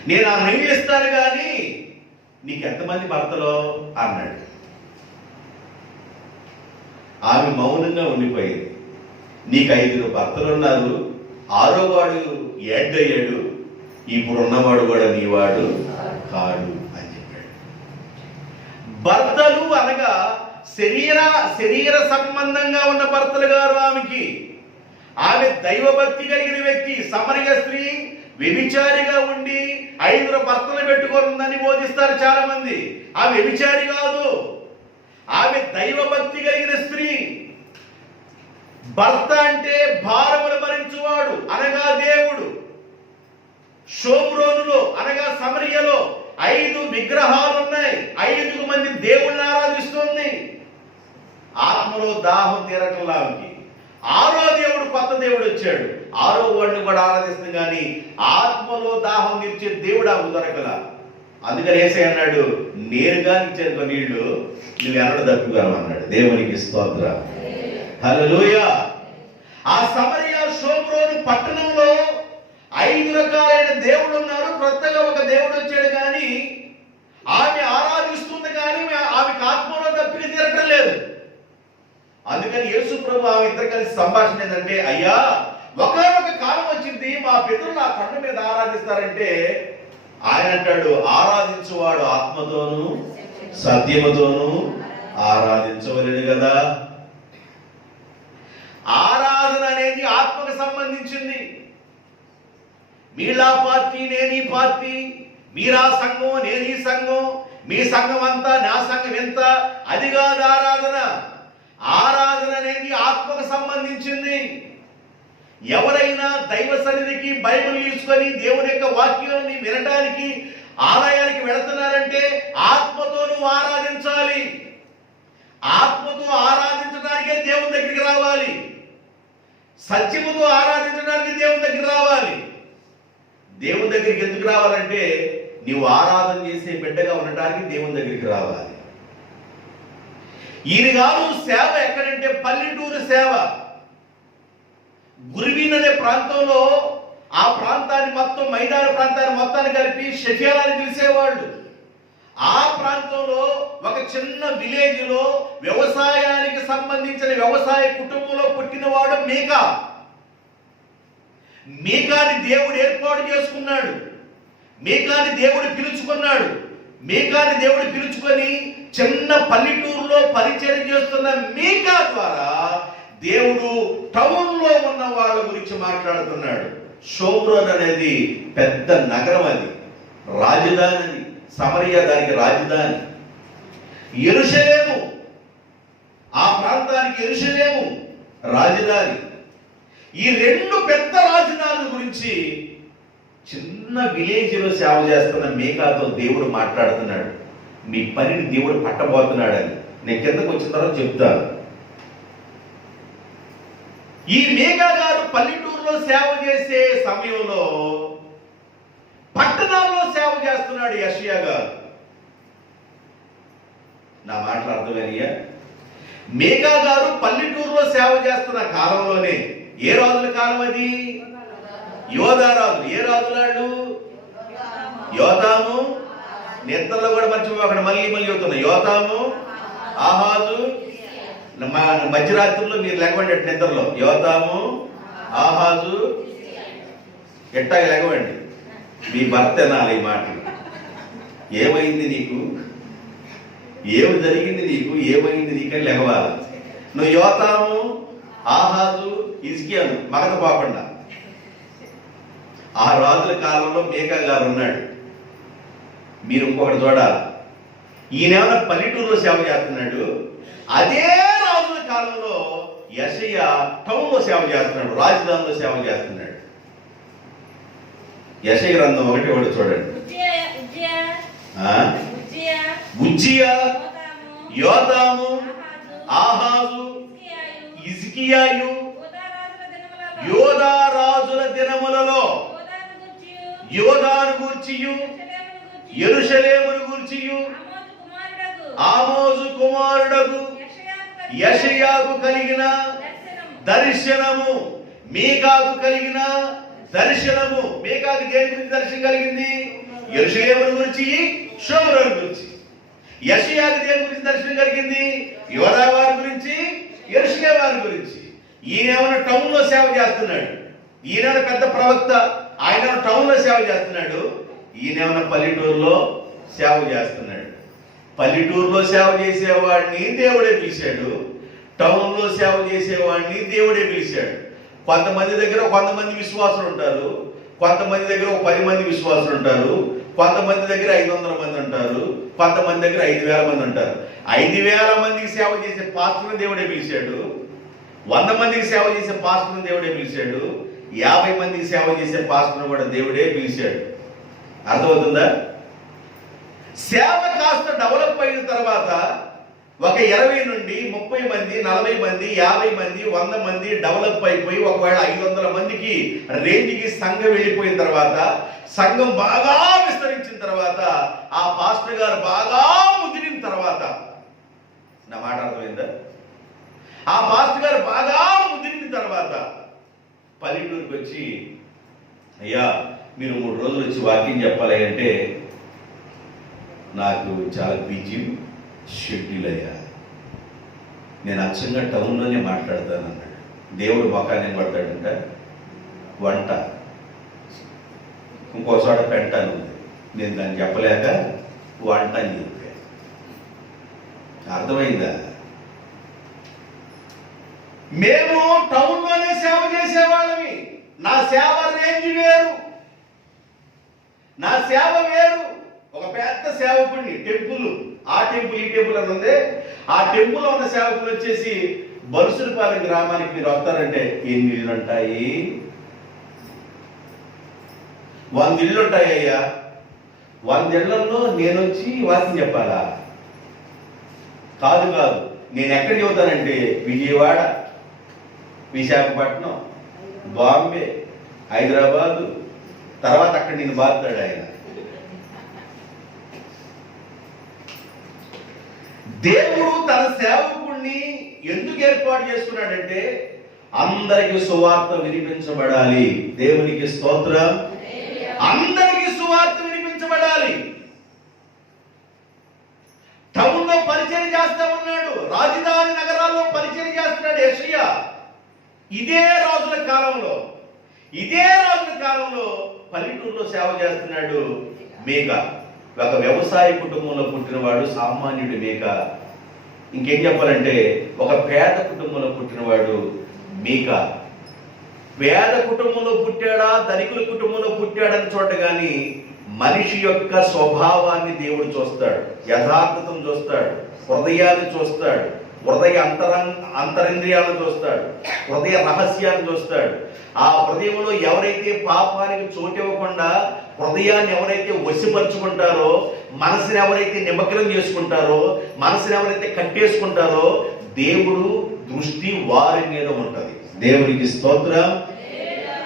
నేను ఆ నీళ్ళు ఇస్తాను కానీ నీకు ఎంతమంది భర్తలో అన్నాడు. ఆమె మౌనంగా ఉండిపోయింది. నీకు 5 భర్తలు ఉన్నారు, 6వ వాడు ఏడ్డయ్యాడు, ఇప్పుడు ఉన్నవాడు కూడా నీవాడు కాడు అని చెప్పాడు. భర్తలు అనగా శరీర సంబంధంగా ఉన్న భర్తలు గారు ఆమెకి. ఆమె దైవభక్తి కలిగిన వ్యక్తి. సమరయ స్త్రీ వ్యభిచారిగా ఉండి 5 భర్తలు పెట్టుకుందని బోధిస్తారు చాలా మంది. ఆ వ్యభిచారి కాదు, ఆమె దైవభక్తి కలిగిన స్త్రీ. భర్త అంటే భారములు భరించువాడు అనగా దేవుడు. షోమ్రోనులో అనగా సమరియలో 5 విగ్రహాలు ఉన్నాయి, 5 మంది దేవుళ్ళని ఆరాధిస్తుంది. ఆత్మలో దాహం తీరటంలా ఉంది. 6వ దేవుడు కొత్త దేవుడు వచ్చాడు, 6వ వాడిని కూడా ఆరాధిస్తుంది, కానీ ఆత్మలో దాహం తీర్చే దేవుడు ఆమె దొరకల. అందుకని యేసయ్య అన్నాడు, నేరుగా ఇచ్చాను నీళ్లు, నువ్వు ఎన్నడూ దప్పిగలవు అన్నాడు. దేవునికి స్తోత్రం, హల్లెలూయా. ఆ సమరయ షోమ్రోను పట్టణంలో 5 రకాలైన దేవుడు ఉన్నారు. కొత్తగా ఒక దేవుడు వచ్చాడు, కానీ ఆమె ఆరాధిస్తుంది, కానీ ఆమెకు ఆత్మలో దప్పిక తీరటం లేదు. అందుకని యేసు ప్రభు ఆమె ఇద్దరు కలిసి సంభాషణ ఏంటంటే, అయ్యా ఒకనొక కాలం వచ్చింది మా పితరులు ఆ కొండ మీద ఆరాధిస్తారంటే, ఆయన అంటాడు, ఆరాధించువాడు ఆత్మతోనూ సత్యముతోనూ ఆరాధించవలెను కదా. ఆరాధన అనేది ఆత్మకు సంబంధించింది. మీలా పార్టీ నేను ఈ పార్టీ, మీరా సంఘం నేను ఈ సంఘం, మీ సంఘం అంతా నా సంఘం ఎంత, అది కాదు ఆరాధన. ఆరాధన అనేది ఆత్మకు సంబంధించింది. ఎవరైనా దైవ సన్నిధికి బైబిల్ తీసుకొని దేవుని యొక్క వాక్యాన్ని వినడానికి ఆలయానికి వెళుతున్నారంటే ఆత్మతో నువ్వు ఆరాధించాలి. ఆత్మతో ఆరాధించడానికే దేవుని దగ్గరికి రావాలి. సత్యముతో ఆరాధించడానికి దేవుని దగ్గరికి రావాలి. దేవుని దగ్గరికి ఎందుకు రావాలంటే నీవు ఆరాధన చేసే బిడ్డగా ఉండటానికి దేవుని దగ్గరికి రావాలి. ఈయన గారు సేవ ఎక్కడంటే పల్లెటూరు సేవ. గురువీన్ అనే ప్రాంతంలో ఆ ప్రాంతాన్ని మొత్తం మైదాన ప్రాంతాన్ని మొత్తాన్ని కలిపి షెఫియాలా అని పిలిచేవాళ్ళు. ఆ ప్రాంతంలో ఒక చిన్న విలేజ్ లో వ్యవసాయానికి సంబంధించిన వ్యవసాయ కుటుంబంలో పుట్టినవాడు మీకా. మీకాని దేవుడు ఏర్పాటు చేసుకున్నాడు, మీకాని దేవుడు పిలుచుకున్నాడు. మీకాని దేవుడు పిలుచుకొని చిన్న పల్లెటూరులో పరిచయం చేస్తున్న మీకా ద్వారా దేవుడు టౌన్ లో ఉన్న వాళ్ళ గురించి మాట్లాడుతున్నాడు. షోమ్రోన్ అనేది పెద్ద నగరం, అది రాజధాని. సమరయ దానికి రాజధాని. యెరూషలేము, ఆ ప్రాంతానికి యెరూషలేము రాజధాని. ఈ 2 పెద్ద రాజధానుల గురించి చిన్న విలేజ్ లో సేవ చేస్తున్న మీకాతో దేవుడు మాట్లాడుతున్నాడు. మీ పనిని దేవుడు పట్టబోతున్నాడని నేను కిందకు వచ్చిన తర్వాత చెప్తాను. ఈ మీకా గారు పల్లెటూరులో సేవ చేసే సమయంలో పట్టణాల్లో సేవ చేస్తున్నాడు యెషయా గారు. నా మాటలు అర్థమయ్యా? మీకా గారు పల్లెటూరులో సేవ చేస్తున్న కాలంలోనే, ఏ రాజుల కాలం అది? యోధా రాజులు. ఏ రాజులాడు? యోతాము. నిద్రలో కూడా మర్చిపోకుండా మళ్ళీ అవుతున్నాయి. యోతాము, ఆహాజు. మధ్యరాత్రుల్లో మీరు లెగవండి నిద్రలో. యోతాము, ఆహాజు. ఎట్టాగ లెగవండి. మీ భర్త నాలి మాటలు. ఏమైంది నీకు, ఏమి జరిగింది నీకు, ఏమైంది నీకని లెగవాలి. నువ్వు యోతాము, ఆహాజు, హిజ్కియాను మగకపోకుండా. ఆ రాజుల కాలంలో మీకా గారు ఉన్నాడు. మీరు ఇంకొకటి చూడాలి. ఈయనేమన్నా పల్లెటూరులో సేవ చేస్తున్నాడు, అదే రాజుల కాలంలో యెషయా టౌన్లో సేవ చేస్తున్నాడు, రాజధానిలో సేవ చేస్తున్నాడు. యెషయా గ్రంథం 1 చూడండి. ఉజ్జియా, యోతాము, ఆహాజు, హిజ్కియాయు, యోదా రాజుల దినములలో యోదాను గూర్చియు యెరూషలేమును గూర్చియు ఆమోజు కుమారుడగు యెషయాకు కలిగిన దర్శనము, మీకాకు కలిగిన దర్శనము. మీకాకు దేని గురించి దర్శనం కలిగింది? యెరూషలేమును గురించి, షోమ్రోను గురించి. యెషయాకు దేని గురించి దర్శనం కలిగింది? యోదా వారి గురించి, యెరూషలేము వారి గురించి. ఈయన టౌన్ లో సేవ చేస్తున్నాడు, ఈయన పెద్ద ప్రవక్త, ఆయన టౌన్ లో సేవ చేస్తున్నాడు, ఈయన పల్లెటూరులో సేవ చేస్తున్నాడు. పల్లెటూరులో సేవ చేసేవాడిని దేవుడే పిలిచాడు, టౌన్ లో సేవ చేసేవాడిని దేవుడే పిలిచాడు. కొంతమంది దగ్గర కొంతమంది విశ్వాసులు ఉంటారు, కొంతమంది దగ్గర 10 మంది విశ్వాసులు ఉంటారు, కొంతమంది దగ్గర 500 మంది ఉంటారు, కొంతమంది దగ్గర 5000 మంది ఉంటారు. 5000 మందికి సేవ చేసే పాస్టర్ని దేవుడే పిలిచాడు, 100 మందికి సేవ చేసే పాస్టర్ని దేవుడే పిలిచాడు, 50 మందికి సేవ చేసే పాస్టర్ని కూడా దేవుడే పిలిచాడు. అర్థమవుతుందా? సేవ కాస్త డెవలప్ అయిన తర్వాత ఒక 20 నుండి 30 మంది, 40 మంది, 50 మంది, 100 మంది డెవలప్ అయిపోయి ఒకవేళ 500 మందికి రేంజ్కి సంఘం వెళ్ళిపోయిన తర్వాత, సంఘం బాగా విస్తరించిన తర్వాత, ఆ పాస్టర్ గారు బాగా ముదిరిన తర్వాత, నా మాట అర్థమైందా? ఆ పాస్టర్ గారు బాగా ముదిరిన తర్వాత పల్లెటూరుకి వచ్చి, అయ్యా మీరు 3 రోజులు వచ్చి వాక్యం చెప్పాలి అంటే నాకు చాలా బిజీ షెడ్యూల్ అయ్యా, నేను అచ్చంగా టౌన్లోనే మాట్లాడతాను అన్నాడు. దేవుడు మొఖాన్ని ఏం పడతాడంట? వంట, ఇంకో చోట పెంటాను ఉంది, నేను దాన్ని చెప్పలేక వంట అని చెప్పాను. అర్థమైందా? మేము టౌన్లోనే సేవ చేసేవాళ్ళమి. నా సేవ రేంజ్ వేరు, నా సేవ వేరు. ఒక పెద్ద సేవకుడిని, టెంపుల్, ఆ టెంపుల్ ఈ టెంపుల్ అని ఉంది, ఆ టెంపుల్ ఉన్న సేవకులు వచ్చేసి బలుసులపాలెం గ్రామానికి మీరు వస్తారంటే ఎన్ని ఇళ్ళు ఉంటాయి? 100 ఇళ్ళు ఉంటాయి అయ్యా. 100 ఇళ్లలో నేను వచ్చి వాక్యం చెప్పాలా? కాదు కాదు, నేను ఎక్కడ చెబుతానంటే విజయవాడ, విశాఖపట్నం, బాంబే, హైదరాబాదు, తర్వాత అక్కడ నేను బాగుతాడు ఆయన. దేవుడు తన సేవకుడిని ఎందుకు ఏర్పాటు చేసుకున్నాడంటే అందరికి సువార్త వినిపించబడాలి. దేవునికి స్తోత్రం. అందరికి సువార్త వినిపించబడాలి. టౌన్ లో పరిచయం చేస్తా ఉన్నాడు, రాజధాని నగరాల్లో పరిచయం చేస్తున్నాడు యెషయా. ఇదే రాజుల కాలంలో పల్లెటూరులో సేవ చేస్తున్నాడు మీకా. ఒక వ్యవసాయ కుటుంబంలో పుట్టినవాడు, సామాన్యుడు మీకా. ఇంకేం చెప్పాలంటే ఒక పేద కుటుంబంలో పుట్టినవాడు మీకా. పేద కుటుంబంలో పుట్టాడా, ధనికుల కుటుంబంలో పుట్టాడని చూడ కానీ మనిషి యొక్క స్వభావాన్ని దేవుడు చూస్తాడు, యథార్థతను చూస్తాడు, హృదయాన్ని చూస్తాడు, హృదయ అంతరింద్రియాలను చూస్తాడు, హృదయ రహస్యాన్ని చూస్తాడు. ఆ హృదయంలో ఎవరైతే పాపానికి చోటివ్వకుండా హృదయాన్ని ఎవరైతే వశపరుచుకుంటారో, మనసుని ఎవరైతే నిమగ్నం చేసుకుంటారో, మనసుని ఎవరైతే కట్టేసుకుంటారో, దేవుడు దృష్టి వారి మీద ఉంటుంది. దేవునికి స్తోత్రం.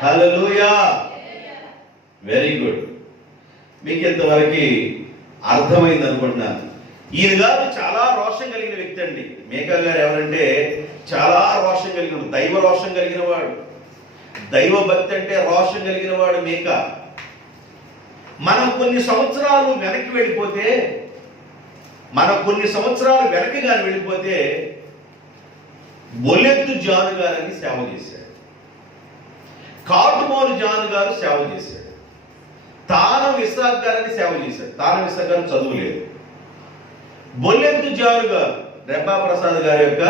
హల్లెలూయా. Very good. మీకు ఇంతవరకు అర్థమైంది అనుకుంటున్నాను. ఈయన గారు చాలా రోషం కలిగిన వ్యక్తి అండి. మీకా గారు ఎవరంటే చాలా రోషం కలిగిన, దైవ రోషం కలిగిన వాడు, దైవ భక్తి అంటే రోషం కలిగిన వాడు మీకా. మనం కొన్ని సంవత్సరాలు వెనక్కి వెళ్ళిపోతే, బొల్లెత్తు జాను గారని సేవ చేశాడు, కాటుమోలు జాను గారు సేవ చేశాడు, తానం ఇస్సాక్ గారని సేవ చేశాడు. తానం ఇస్సాక్ గారు చదువు లేదు. బొల్లెత్తు జాను గారు రెబ్బా ప్రసాద్ గారి యొక్క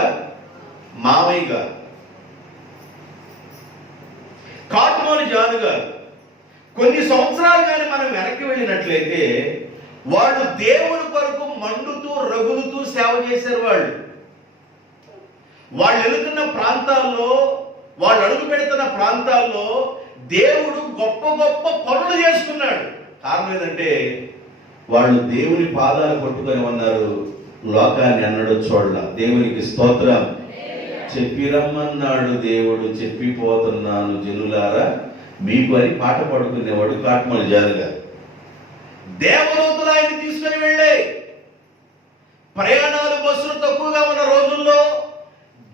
మామయ్య గారు. కాటుమోలు జాను గారు కొన్ని సంవత్సరాలు కానీ మనం వెనక్కి వెళ్ళినట్లయితే వాళ్ళు దేవుని కొరకు మండుతూ రగులుతూ సేవ చేశారు. వాళ్ళు వెళుతున్న ప్రాంతాల్లో, వాళ్ళు అడుగు పెడుతున్న ప్రాంతాల్లో దేవుడు గొప్ప గొప్ప పనులు చేసుకున్నాడు. కారణం ఏంటంటే వాళ్ళు దేవుని పాదాలు పట్టుకొని ఉన్నారు, లోకాన్ని అన్నడు చూడల. దేవునికి స్తోత్రం. చెప్పిరమ్మన్నాడు దేవుడు, చెప్పిపోతున్నాను జనులారా మీకు అని పాట పాడుకునేవాడు కాట్మల జాలుగా. దేవదూతలు ఆయన తీసుకుని వెళ్ళే ప్రయాణాలు బస్సులు తక్కువగా ఉన్న రోజుల్లో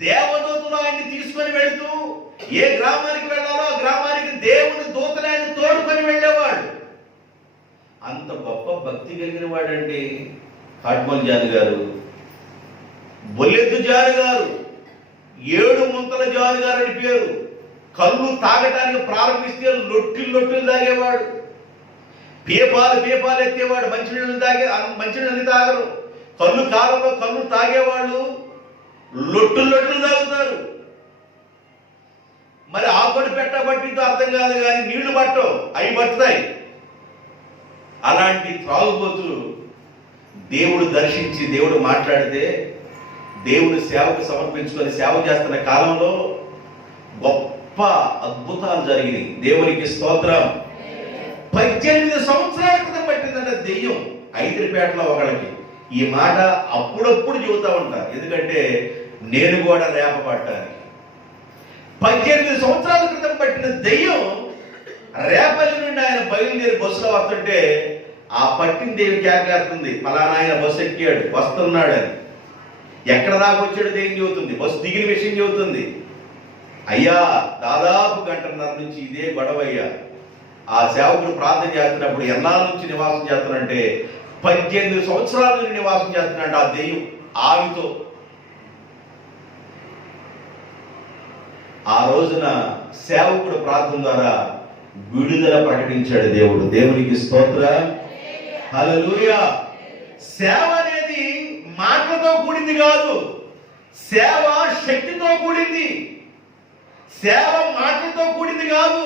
దేవదూతలు ఆయన్ని తీసుకొని వెళుతూ ఏ గ్రామానికి వెళ్ళాలో ఆ గ్రామానికి దేవుని దూతలు ఆయన తోడుకొని వెళ్ళేవాడు. అంత గొప్ప భక్తి కలిగిన వాడండి కాట్మల్ జాను గారు. బొల్లెద్దు జాను గారు, 7 ముంతల జాను గారు అని పేరు. కళ్ళు తాగటానికి ప్రారంభిస్తే లొట్టిలు తాగేవాడు. పీపాలు ఎత్తేవాడు. మంచినీళ్ళని తాగరు. కళ్ళు కాలంలో కళ్ళు తాగేవాళ్ళు లొట్టులు తాగుతారు. మరి ఆకుడు పెట్టబట్టితో అర్థం కాదు కానీ నీళ్లు పట్టవు, అవి పట్టుతాయి. అలాంటి త్రాగుబోతులు దేవుడు దర్శించి దేవుడు మాట్లాడితే దేవుని సేవకు సమర్పించుకొని సేవ చేస్తున్న కాలంలో గొప్ప అద్భుతాలు జరిగినాయి. దేవునికి స్తోత్రం. 18 సంవత్సరాల క్రితం పట్టిందంట దెయ్యం ఐదిరిపేటలో ఒకళ్ళకి. ఈ మాట అప్పుడప్పుడు చెబుతా ఉంటారు, ఎందుకంటే నేను కూడా రేపబట్టాను. 18 సంవత్సరాల క్రితం పట్టిన దెయ్యం రేపల్లి నుండి ఆయన బయలుదేరి బస్సులో వస్తుంటే ఆ పట్టిన దేవి కేకలేస్తుంది, ఫలానా ఆయన బస్సు ఎక్కాడు వస్తున్నాడు అని. ఎక్కడ దాకా వచ్చాడు దెయ్యం చెబుతుంది, బస్సు దిగిన విషయం చెబుతుంది. అయ్యా దాదాపు 1.5 గంటల నుంచి ఇదే గొడవ అయ్యా. ఆ సేవకుడు ప్రార్థన చేస్తున్నప్పుడు ఎన్నాళ్ళ నుంచి నివాసం చేస్తున్నంటే 18 సంవత్సరాల నుంచి నివాసం చేస్తున్నాడు ఆ దెయ్యం ఆవితో. ఆ రోజున సేవకుడు ప్రార్థన ద్వారా విడుదల ప్రకటించాడు దేవుడు. దేవునికి స్తోత్రం. హల్లెలూయా. సేవ అనేది మాటలతో కూడింది కాదు, సేవ శక్తితో కూడింది. సేవ మాటలతో కూడింది కాదు,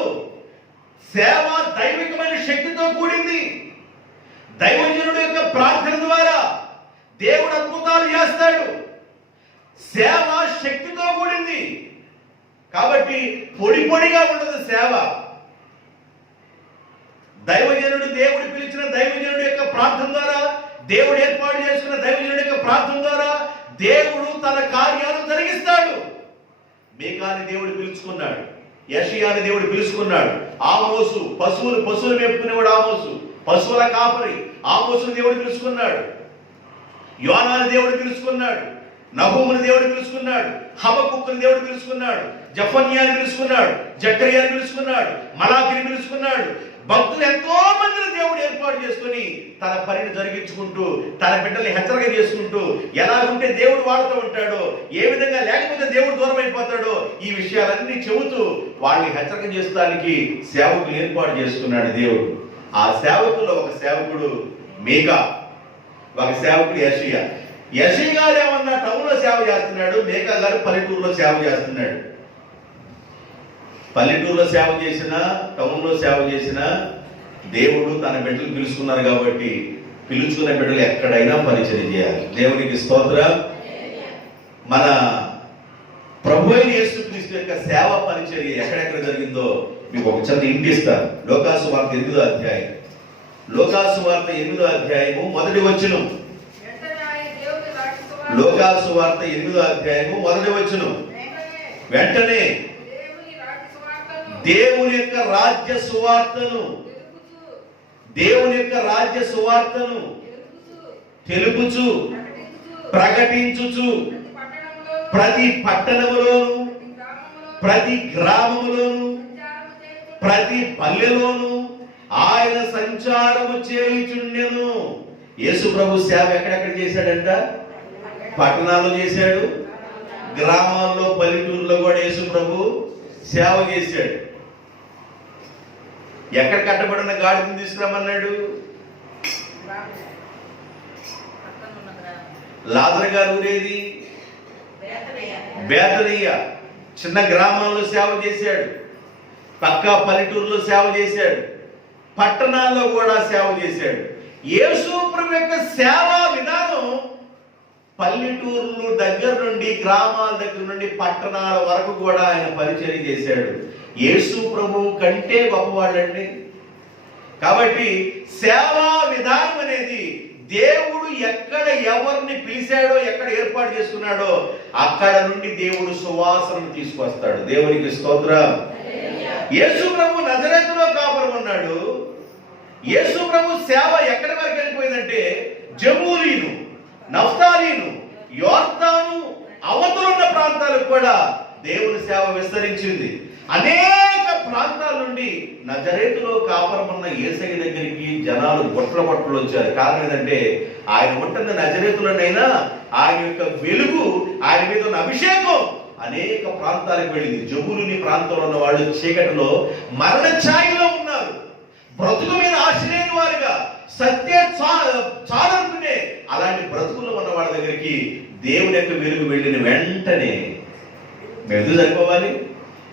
సేవ దైవికమైన శక్తితో కూడింది. దైవజనుడు యొక్క ప్రార్థన ద్వారా దేవుడు అద్భుతాలు చేస్తాడు. సేవ శక్తితో కూడింది కాబట్టి పొడిగా ఉండదు సేవ. దైవజనుడు, దేవుడు పిలిచిన దైవజనుడు యొక్క ప్రార్థన ద్వారా, దేవుడు ఏర్పాటు చేసుకున్న దైవజనుడు యొక్క ప్రార్థన ద్వారా దేవుడు తన కార్యాలు జరిగిస్తాడు. మీకాని దేవుడు పిలుచుకున్నాడు, యెషయాని దేవుడు పిలుచుకున్నాడు. ఆమోసు పశువులు మేపుకునేవాడు. ఆమోసు పశువుల కాపరి. ఆమోసుని దేవుడు పిలుచుకున్నాడు. యోనాని దేవుడు పిలుచుకున్నాడు. నహూముని దేవుడు పిలుచుకున్నాడు. హబక్కుని దేవుడు పిలుచుకున్నాడు. జఫన్యాని పిలుచుకున్నాడు. జకర్యాని పిలుచుకున్నాడు. మలాకిని పిలుచుకున్నాడు. భక్తులు ఎంతో మందిని దేవుడు ఏర్పాటు చేసుకుని తన పనిని జరిగించుకుంటూ తన బిడ్డల్ని హెచ్చరిక చేసుకుంటూ ఎలా ఉంటే దేవుడు వాడుతూ ఉంటాడో, ఏ విధంగా లేకపోతే దేవుడు దూరం అయిపోతాడో, ఈ విషయాలన్నీ చెబుతూ వాళ్ళని హెచ్చరిక చేస్తానికి సేవకులు ఏర్పాటు చేసుకున్నాడు దేవుడు. ఆ సేవకుల్లో ఒక సేవకుడు మీకా, ఒక సేవకుడు యెషయా. యెషయా గారు ఏమన్నా టౌన్ లో సేవ చేస్తున్నాడు, మీకా గారు పల్లెటూరులో సేవ చేస్తున్నాడు. పల్లెటూరులో సేవ చేసినా టౌన్లో సేవ చేసినా దేవుడు తన బిడ్డలు పిలుచుకున్నారు కాబట్టి పిలుచుకున్న బిడ్డలు ఎక్కడైనా పరిచయం చేయాలి. దేవునికి స్తోత్రం. మన ప్రభువైన యేసుక్రీస్తు యొక్క సేవ పరిచర్య ఎక్కడెక్కడ జరిగిందో మీకు ఒక చిన్న ఇంటి ఇస్తాను. లోకాసు వార్త 8వ అధ్యాయం. లోకాసు వార్త 8వ అధ్యాయము 1వ వచనం. లోకాసు వార్త 8వ అధ్యాయము 1వ వచనం. వెంటనే దేవుని యొక్క రాజ్య సువార్తను తెలుపుచు ప్రకటించుచు ప్రతి పట్టణములోను ప్రతి గ్రామములోను ప్రతి పల్లెలోను ఆయన సంచారము చేయుచుండెను. యేసు ప్రభు సేవ ఎక్కడెక్కడ చేశాడంట? పట్టణాల్లో చేశాడు, గ్రామాల్లో పల్లెటూరులో కూడా యేసు ప్రభు సేవ చేశాడు. ఎక్కడ కట్టబడిన గాడిని తీసుకురమ్మన్నాడు? లాజరు గారు ఊరేది బేతనియ. చిన్న గ్రామాల్లో సేవ చేశాడు, పక్కా పల్లెటూరులో సేవ చేశాడు, పట్టణాల్లో కూడా సేవ చేశాడు. యేసు ప్రభు యొక్క సేవా విధానం పల్లెటూర్లు దగ్గర నుండి, గ్రామాల దగ్గర నుండి పట్టణాల వరకు కూడా ఆయన పరిచయం చేశాడు. యేసు ప్రభువు కంటే గొప్పవాళ్ళండి. కాబట్టి సేవా విధానం అనేది దేవుడు ఎక్కడ ఎవరిని పిలిచాడో, ఎక్కడ ఏర్పాటు చేసుకున్నాడో అక్కడ నుండి దేవుడు సువాసనను తీసుకొస్తాడు. దేవునికి స్తోత్రం. యేసు ప్రభు నజరేతులో కాపురం ఉన్నాడు. యేసు ప్రభు సేవ ఎక్కడి వరకు వెళ్ళిపోయిందంటే జబూలీను, నఫ్తాలీను, యోర్దాను అవతలున్న ప్రాంతాలకు కూడా దేవుని సేవ విస్తరించింది. అనేక ప్రాంతాల నుండి నజరేతులో కాపురం ఉన్న యేసయ్య దగ్గరికి జనాలు బొట్ల బొట్టలు వచ్చారు. కారణం ఏంటంటే ఆయన ఉంటున్న నజరేతులోనైనా ఆయన యొక్క వెలుగు, ఆయన మీద ఉన్న అభిషేకం అనేక ప్రాంతాలకు వెళ్ళింది. జబూలుని ప్రాంతంలో ఉన్న వాళ్ళు చీకటిలో మరణ ఛాయలో ఉన్నారు. బ్రతుకు మీద ఆశ లేని వారుగా, సత్య చాలనుకునే అలాంటి బ్రతుకులో ఉన్న వాళ్ళ దగ్గరికి దేవుని యొక్క వెలుగు వెళ్ళిన వెంటనే మేము ఎందుకు సరిపోవాలి,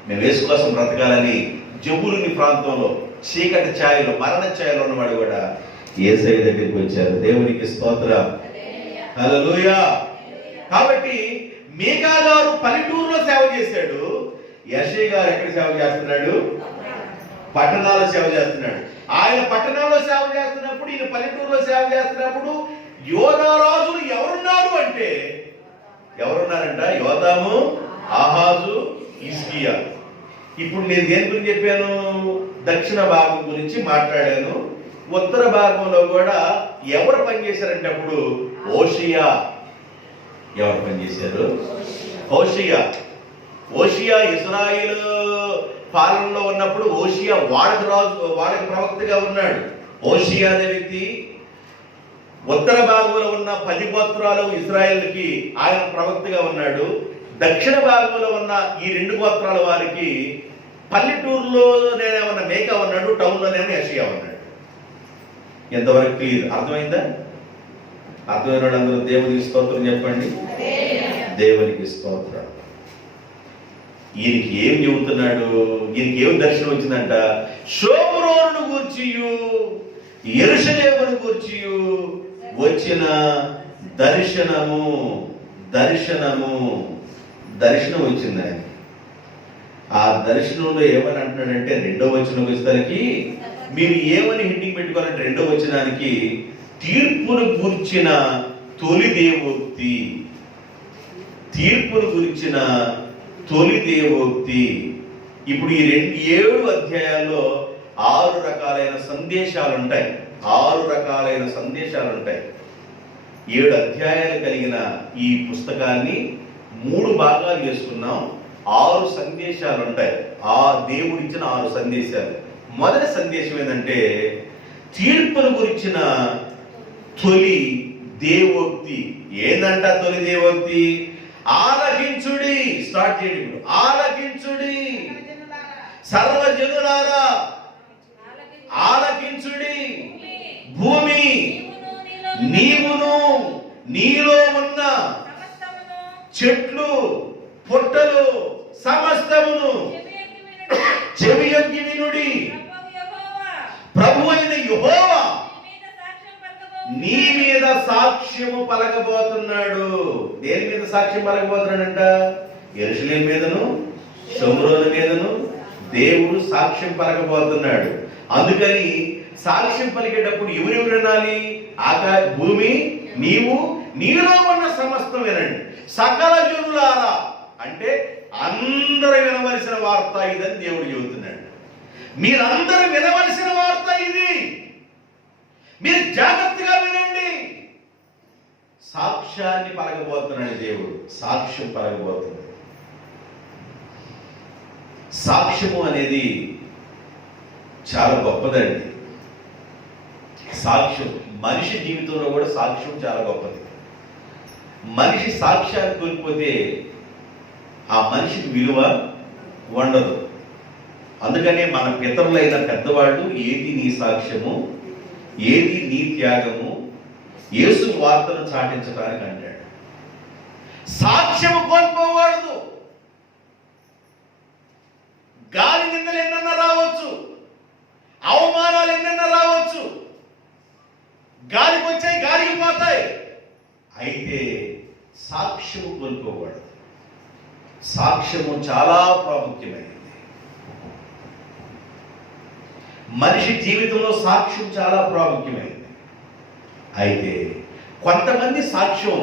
మేము యేసు కోసం బ్రతకాలని జబూలుని ప్రాంతంలో చీకటి ఛాయలో, మరణ ఛాయలో ఉన్నవాడు కూడా యేసయ్య దగ్గరికి వచ్చారు. దేవునికి స్తోత్రం. హల్లెలూయా. కాబట్టి మీకా గారు పల్లెటూరులో సేవ చేశాడు. యెషయా గారు ఎక్కడ సేవ చేస్తున్నాడు? పట్టణాల్లో సేవ చేస్తున్నాడు. ఆయన పట్టణాల్లో సేవ చేస్తున్నప్పుడు, ఈయన పల్లెటూరులో సేవ చేస్తున్నప్పుడు యోధా రాజులు ఎవరున్నారు అంటే ఎవరున్నారంట? యోధాము, ఆహాజు, హిజ్కియా. ఇప్పుడు నేను దేని గురించి చెప్పాను? దక్షిణ భాగం గురించి మాట్లాడాను. ఉత్తర భాగంలో కూడా ఎవరు పనిచేశారంటే అప్పుడు హోషేయ. ఎవరు పనిచేశారు? హోషేయ. హోషేయ ఇశ్రాయేలు పాలనలో ఉన్నప్పుడు హోషేయ వాడకి ప్రవక్తగా ఉన్నాడు. హోషేయ అనే వ్యక్తి ఉత్తర భాగంలో ఉన్న 10 గోత్రాలు ఇశ్రాయేలుకి ఆయన ప్రవక్తగా ఉన్నాడు. దక్షిణ భాగంలో ఉన్న ఈ 2 గోత్రాల వారికి పల్లెటూరులోనే ఉన్న మేకా ఉన్నాడు, టౌన్లోనేమో యెషయా ఉన్నాడు. ఎంతవరకు క్లియర్? అర్థమైందా? అర్థమైన వాళ్ళందరూ దేవునికి స్తోత్రం చెప్పండి. దేవునికి స్తోత్రం. ఈయనకి ఏం చెబుతున్నాడు? ఈయనకి ఏం దర్శనం వచ్చిందంట? షోమ్రోనును గూర్చియు యెరూషలేమును గూర్చియు వచ్చిన దర్శనం వచ్చింది ఆయన. ఆ దర్శనంలో ఏమని అంటున్నాడంటే 2వ వచనం వచ్చేసరికి మీరు ఏమని హింటింగ్ పెట్టుకోవాలంటే 2వ వచనానికి తీర్పును గురించిన తొలి దేవోక్తి. తీర్పును గురించిన తొలి దేవోక్తి. ఇప్పుడు ఈ 7 అధ్యాయాల్లో 6 రకాలైన సందేశాలు ఉంటాయి. 6 రకాలైన సందేశాలు ఉంటాయి. 7 అధ్యాయాలు కలిగిన ఈ పుస్తకాన్ని 3 భాగాలు చేసుకున్నాం. 6 సందేశాలు ఉంటాయి. ఆ దేవుడిచ్చిన 6 సందేశాలు. మొదటి సందేశం ఏంటంటే తీర్పును గురించిన తొలి దేవోక్తి. ఏందంట తొలి దేవోక్తి? ఆలకించుడి. స్టార్ట్ చేయండి. ఆలకించుడి సర్వజనులారా, ఆలకించుడి. భూమి నీవును నీలో ఉన్న చెట్లు పుట్టలు సమస్తమును చెవియొగ్గి వినుడి. ప్రభు అయిన యెహోవా నీ మీద సాక్ష్యము పలకబోతున్నాడు. దేని మీద సాక్ష్యం పలకబోతున్నాడంట? యెరూషలేము మీదను, షోమ్రోను మీదను దేవుడు సాక్ష్యం పలకబోతున్నాడు. అందుకని సాక్ష్యం పలికేటప్పుడు ఎవరెవరు వినాలి? భూమి, నీవు, నీలో ఉన్న సమస్తం వినండి. సకల జనులారా అంటే అందరూ వినవలసిన వార్త ఇదని దేవుడు చెబుతున్నాడు. మీరందరూ వినవలసిన వార్త ఇది. మీరు జాగ్రత్తగా వినండి. సాక్ష్యాన్ని పలకబోతున్నాడు దేవుడు. సాక్ష్యం పలకబోతున్నాడు. సాక్ష్యము అనేది చాలా గొప్పదండి. సాక్ష్యం మనిషి జీవితంలో కూడా సాక్ష్యం చాలా గొప్పది. మనిషి సాక్ష్యాన్ని కోల్పోతే ఆ మనిషికి విలువ ఉండదు. అందుకనే మన పితరులైన పెద్దవాళ్ళు ఏది నీ సాక్ష్యము, ఏది నీ త్యాగము, యేసు వార్తను చాటించడానికి అంటాడు. సాక్ష్యము కోల్పోకూడదు. గాలి నిందలు ఎన్నన్నా రావచ్చు, అవమానాలు ఎన్నన్నా రావచ్చు, గాలికి వచ్చాయి గాలికి పోతాయి. అయితే సాక్ష్యము కోల్పోకూడదు. సాక్ష్యము చాలా ప్రాముఖ్యమైనది. మనిషి జీవితంలో సాక్ష్యం చాలా ప్రాముఖ్యమైనది. అయితే కొంతమంది సాక్ష్యం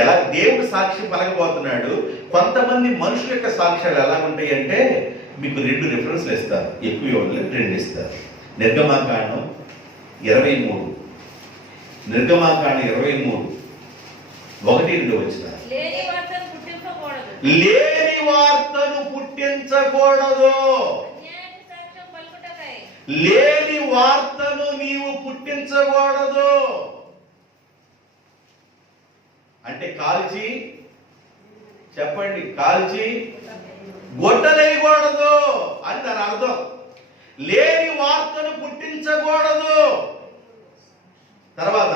ఎలా దేవుడు సాక్ష్యం పలకబోతున్నాడు, కొంతమంది మనుషుల యొక్క సాక్ష్యాలు ఎలా ఉంటాయి అంటే మీకు 2 రిఫరెన్స్లు ఇస్తారు, ఎక్కువ ఇవ్వలేదు, 2 ఇస్తారు. నిర్గమాకాండం 23, నిర్గమాకాండం 23 1-2 వచ్చిన లేని వార్తను పుట్టించకూడదు, లేని వార్తను నీవు పుట్టించకూడదు. అంటే కాల్చి చెప్పండి, కాల్చి గొడ్డలేయకూడదు అని దాని అర్థం. లేని వార్తను పుట్టించకూడదు. తర్వాత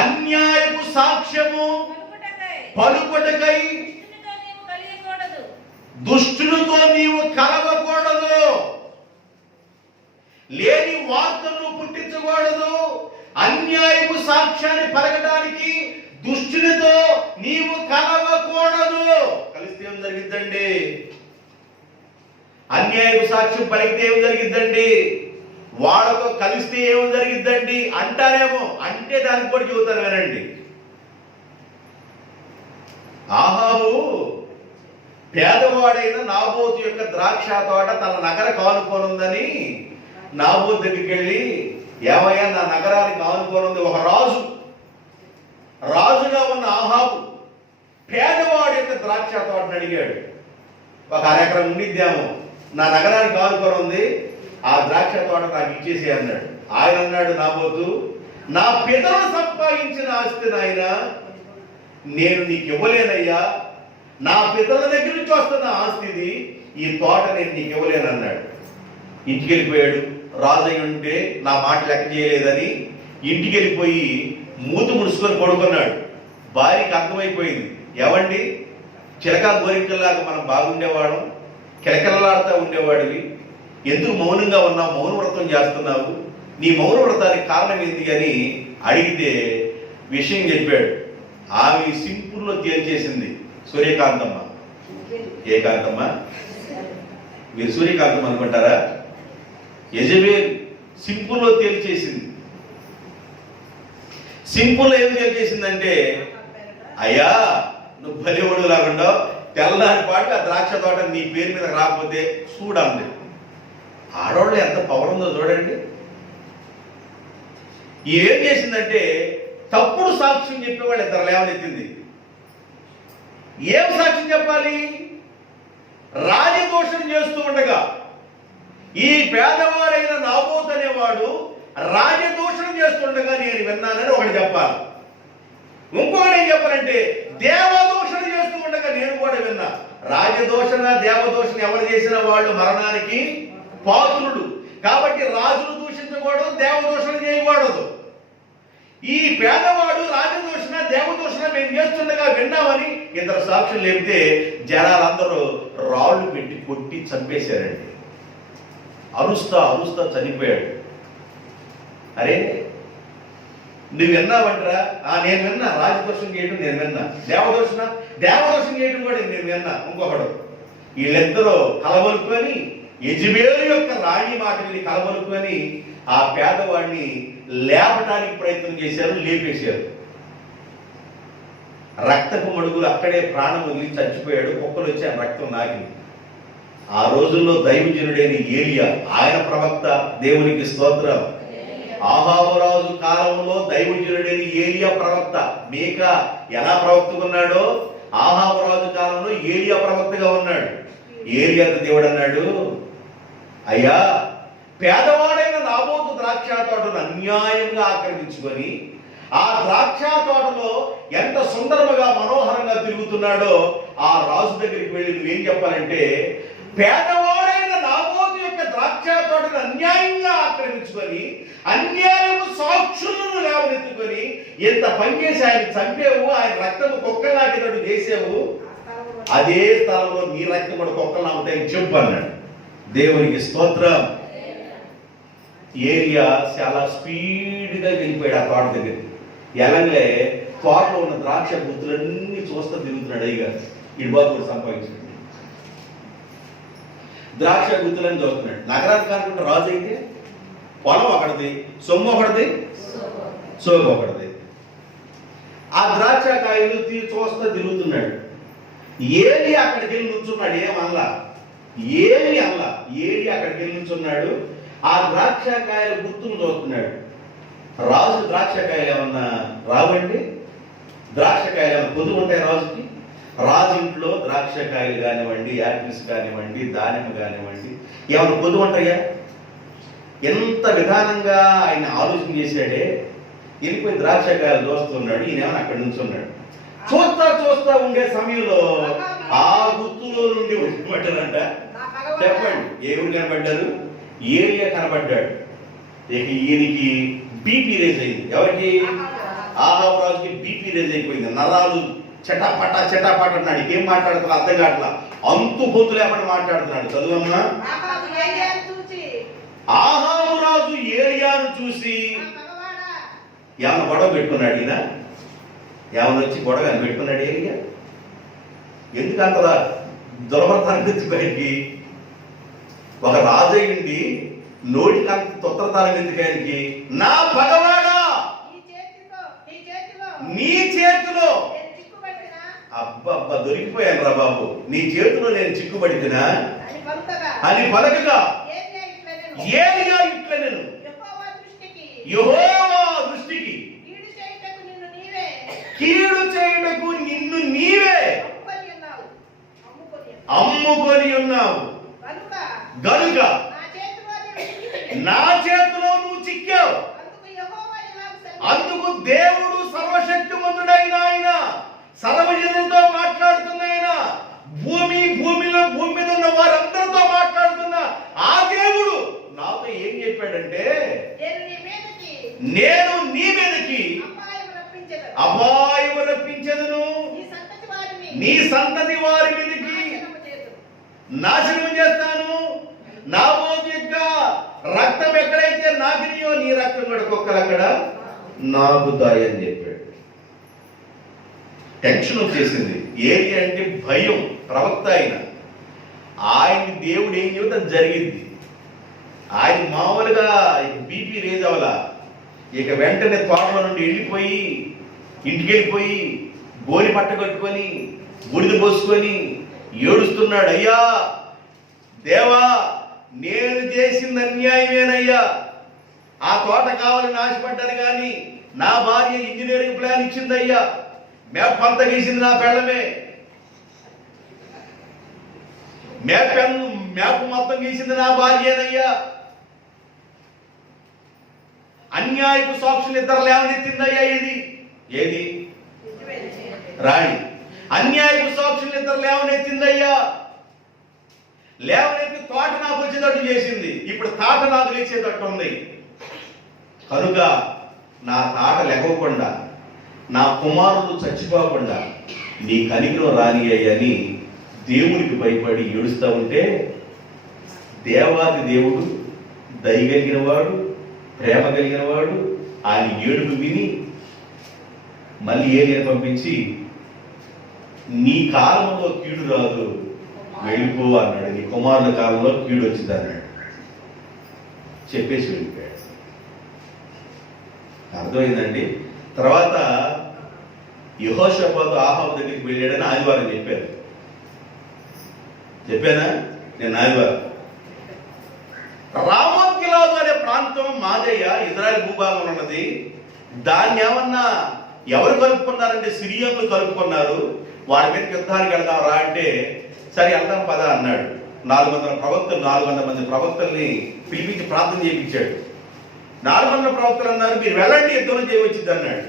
అన్యాయపు సాక్ష్యము పలుకుటకై దుష్టులతో నీవు కలవకూడదు. లేని వార్తను పుట్టించకూడదు, అన్యాయపు సాక్ష్యాన్ని పలకడానికి దుష్టునితో నీవు కలవకూడదు. కలిస్తే ఏం జరిగిద్దండి? అన్యాయపు సాక్ష్యం పలికితే ఏం జరిగిద్దండి? వాళ్ళతో కలిస్తే ఏం జరిగిద్దండి అంటారేమో, అంటే దానికి కూడా చెబుతారు వినండి. ఆహాబు పేదవాడైన నాబోతు యొక్క ద్రాక్ష తోట తన నగర కానుకోనుందని నాబోతు దగ్గరికి వెళ్ళి, ఏమయ్యా నా నగరానికి ఆనుకోనుంది ఒక రాజుగా ఉన్న ఆహాబు పేదవాడి యొక్క ద్రాక్ష తోటను అడిగాడు. ఒక 1 ఎకరం ఉండిద్దాము, నా నగరానికి ఆనుకోనుంది, ఆ ద్రాక్ష తోట నాకు ఇచ్చేసి అన్నాడు. ఆయన అన్నాడు నాబోతు, నా పితరులు సంపాదించిన ఆస్తి నాయన నేను నీకు ఇవ్వలేనయ్యా, నా పితరుల దగ్గర నుంచి వస్తున్న ఆస్తిది, ఈ తోట నేను నీకు ఇవ్వలేను అన్నాడు. ఇంటికి వెళ్ళిపోయాడు. రాజు అయి ఉంటే నా మాట లెక్క చేయలేదని ఇంటికి వెళ్ళిపోయి మూతు ముడుచుకొని పడుకున్నాడు. భార్యకి అర్థమైపోయింది, ఏవండి చిలకా గోరికల్లాగా మనం బాగుండేవాడు, కిలకిలలాడుతూ ఉండేవాడివి, ఎందుకు మౌనంగా ఉన్నావు, మౌన వ్రతం చేస్తున్నావు, నీ మౌన వ్రతానికి కారణం ఏంటి అని అడిగితే విషయం చెప్పాడు. ఆమె సింపుల్లో తేల్చేసింది. సూర్యకాంతమ్మ. ఏ కాంతమ్మ? మీరు సూర్యకాంతమ్మ అనుకుంటారా? యజబేల్ సింపుల్లో తేల్చేసింది. సింపుల్లో ఏం తేల్చేసిందంటే, అయ్యా నువ్వు బలివడు లాగుండో, తెల్లారి పాటు ఆ ద్రాక్ష తోట నీ పేరు మీద రాకపోతే చూడండి. ఆడవాళ్ళు ఎంత పవర్ ఉందో చూడండి. ఏం చేసిందంటే తప్పుడు సాక్ష్యం చెప్పేవాళ్ళు 2 లేవనెత్తింది. ఏం సాక్ష్యం చెప్పాలి? రాజదోషం చేస్తూ ఉండగా ఈ పేదవాడైన నాబోతు అనేవాడు రాజదోషం చేస్తుండగా నేను విన్నానని ఒకటి చెప్పాలి. ఇంకొకటి ఏం చెప్పాలంటే దేవదోషణ చేస్తూ ఉండగా నేను కూడా విన్నా. రాజదోషణ దేవదోషణ ఎవరు చేసిన వాళ్ళు మరణానికి పాత్రుడు. కాబట్టి రాజును దూషించకూడదు, దేవదోషణ చేయకూడదు. ఈ పేదవాడు రాజదోషణ దేవదోషణ మేము చేస్తుండగా విన్నామని 2 సాక్షులు లేపితే జనాలందరూ రాళ్ళు పెట్టి కొట్టి చంపేశారండి. అరుస్తా చనిపోయాడు. అరే నువ్వు విన్నావంటరా? నేను విన్నా. రాజదోషం చేయడం నేను విన్నా, దేవదోషం చేయడం కూడా నేను విన్నా. ఇంకొకడు వీళ్ళిద్దరూ కలవలుకొని యెజబేలు యొక్క రాణి మాటల్ని కలవలుకొని ఆ పేదవాడిని లేపటానికి ప్రయత్నం చేశారు, లేపేశారు. రక్తపు మడుగులు అక్కడే ప్రాణం వదిలి చచ్చిపోయాడు. కుక్కలు వచ్చి ఆ రక్తం నాకింది. ఆ రోజుల్లో దైవజనుడైన ఏలియా, ఆయన ప్రవక్త, దేవునికి స్తోత్రం. ఆహాబు రాజు కాలంలో దైవజనుడైన ఏలియా ప్రవక్త. మీకా ఎలా ప్రవక్తగా ఉన్నాడో ఆహాబు రాజు కాలంలో ఏలియా ప్రవక్తగా ఉన్నాడు. ఏలియాతో దేవుడు అన్నాడు, అయ్యా పేదవాడైన నాబోతు ద్రాక్ష తోటను అన్యాయంగా ఆక్రమించుకొని ఆ ద్రాక్ష తోటలో ఎంత సుందరముగా మనోహరంగా తిరుగుతున్నాడో ఆ రాజు దగ్గరికి వెళ్ళి నువ్వేం చెప్పాలంటే, పేదవాడైన నాబోతు యొక్క ద్రాక్ష తోటను అన్యాయంగా ఆక్రమించుకొని అన్యాయము సాక్షులను లేవనెత్తుకొని ఎంత పనిచేసి ఆయన చంపేవు, ఆయన రక్తము కుక్కలాంటిదడు చేసావు, అదే స్థలంలో నీ రక్తం కూడా కుక్కలా ఉంటాయని చెప్పు అన్నాడు. దేవునికి స్తోత్రం. ఏరియా చాలా స్పీడ్గా వెళ్ళిపోయాడు ఆ తోట దగ్గర. ఎలాగే తోటలో ఉన్న ద్రాక్ష గుత్తులన్నీ చూస్తూ తిరుగుతున్నాడు. అయ్యగా ఇడిబాబు కూడా సంపాదించాడు. ద్రాక్ష గుత్తులని చూస్తున్నాడు. నగరానికి అనుకుంటే రాజు అయితే పొలం ఒకటిది, సొమ్ము ఒకటిది, సోకి ఒకటిది. ఆ ద్రాక్ష కాయలు చూస్తా తిరుగుతున్నాడు. ఏలి అక్కడికి వెళ్ళి నుంచున్నాడు. ఏమల్లా ఏలి అల్లా ఏలి అక్కడికి వెళ్ళి నుంచున్నాడు. ఆ ద్రాక్ష కాయల గుర్తును చూస్తున్నాడు. రాజు ద్రాక్ష కాయలు ఏమన్నా రావండి? ద్రాక్ష కాయలు ఏమన్నా పొదుగు ఉంటాయి రాజుకి? రాజు ఇంట్లో ద్రాక్ష కాయలు కానివ్వండి, యాపిల్స్ కానివ్వండి, దానిమ్మ కానివ్వండి, ఏమైనా పొదుగు ఉంటాయా? ఎంత విధానంగా ఆయన ఆలోచన చేశాడే. వెళ్ళిపోయి ద్రాక్ష కాయలు చూస్తున్నాడు. ఈయనేమో అక్కడి నుంచి ఉన్నాడు. చూస్తా ఉండే సమయంలో ఆ గుర్తులో నుండి పడ్డారంట. చెప్పండి, ఎవరు కనపడ్డారు? ఏలియా కనపడ్డాడు. ఇక ఈయనకి బీపీ రేజ్ అయింది. ఎవరికి? ఆహాబు రాజుకి బీపీ రేజ్ అయిపోయింది. నరాలు చటాపట అన్నాడు. ఏం మాట్లాడుతున్నా అర్థం కావట్లా. అంతు పొత్తు లేకుండా మాట్లాడుతున్నాడు. చదువమ్మా. ఆహాబు రాజు ఏలియాను చూసి ఏమన్నా గొడవ పెట్టుకున్నాడు. ఈయన ఏమన్నా వచ్చి గొడవ పెట్టుకున్నాడు ఏలియా? ఎందుకు అంతలా దురవర్తానికి వచ్చి బయటికి? ఒక రాజు అయ్యింది నోటికి అంత తొత్తరతానం ఎందుకైనకి? నా భగవాడా, నీ చేతిలో అబ్బబ్బా దొరికిపోయాను రా బాబు, నీ చేతిలో నేను చిక్కుబడితేనా అని పలకగా ఏలియా ఇట్లా నేను యెహోవా దృష్టికి కీడు చేయుటకు నిన్ను నీవే అమ్ముకొని ఉన్నావు గనుక నా చేతిలో నువ్వు చిక్కావు. అందుకు దేవుడు సర్వశక్తిమంతుడైన ఆయన, సర్వజనులతో మాట్లాడుతున్న ఆయన, భూమి మీద ఉన్న వారందరితో మాట్లాడుతున్న ఆ దేవుడు నాతో ఏం చెప్పాడంటే, నేను నీ మీదకి అపాయము రప్పించెదను, నీ సంతతి వారి మీదకి నాశనం చేస్తాను. నా యొక్క రక్తం ఎక్కడైతే నాకినియో నీ రక్తం కూడా కుక్కలు అక్కడ నాకుతాయని చెప్పాడు. టెన్షన్ వచ్చేసింది. ఏది అంటే భయం. ప్రవక్త ఆయన దేవుడు ఏం చెబితే అది జరిగింది. ఆయన మామూలుగా బీపీ రేజ్ అవ్వాల. ఇక వెంటనే తోటలో నుండి వెళ్ళిపోయి ఇంటికి వెళ్ళిపోయి గోలి పట్ట కట్టుకొని బూడిద పోసుకొని ఏడుస్తున్నాడు. అయ్యా దేవా, నేను చేసింది అన్యాయమేనయ్యా. ఆ తోట కావాలని ఆశపడ్డాను కానీ నా భార్య ఇంజనీరింగ్ ప్లాన్ ఇచ్చిందయ్యా. మ్యాప్ అంతా గీసింది నా పెళ్ళమే. మ్యాప్ మొత్తం గీసింది నా భార్యేనయ్యా. అన్యాయపు సాక్షులు ఇద్దరు లేవనెత్తిందయ్యా. ఏది రాణి అన్యాయపు సాక్షులు ఇద్దరు లేవనెత్తిందయ్యా. లేవనెత్తి తోట నాకు వచ్చేటట్టు చేసింది. ఇప్పుడు తాట నాకు లేచేటట్టు ఉంది. కనుక నా తాట లెగవకుండా, నా కుమారుడు చచ్చిపోకుండా నీ కనికరం రాని అయ్యని దేవునికి భయపడి ఏడుస్తూ ఉంటే, దేవాది దేవుడు దయగలిగిన వాడు, ప్రేమ కలిగిన వాడు ఆయన ఏడుపు విని మళ్ళీ ఏలియాను పంపించి, నీ కాలంలో కీడు రాదు, వెళ్ళిపో అన్నాడు. నీ కుమారుల కాలంలో కీడు వచ్చింది అన్నాడు. చెప్పేసి వెళ్ళిపోయాడు. అర్థమైందండి. తర్వాత యెహోషాపాతు ఆహాబు దగ్గరికి వెళ్ళాడని ఆదివారం చెప్పానా నేను? ఆదివారం రామోత్ గిలాదు అనే ప్రాంతం మాదయ్య, ఇజ్రాయెల్ భూభాగం ఉన్నది. దాన్ని ఏమన్నా ఎవరు కలుపుకున్నారంటే సిరియన్లు కలుపుకున్నారు. వాడి మీద యుద్ధానికి వెళ్దాం రా అంటే, సరే వెళ్దాం పద అన్నాడు. 400 మంది ప్రవక్తల్ని పిలిపించి ప్రార్థన చేయించాడు. 400 ప్రవక్తలు అన్నారు, మీరు వెళ్ళండి, యుద్ధం చేయవచ్చింది అన్నాడు.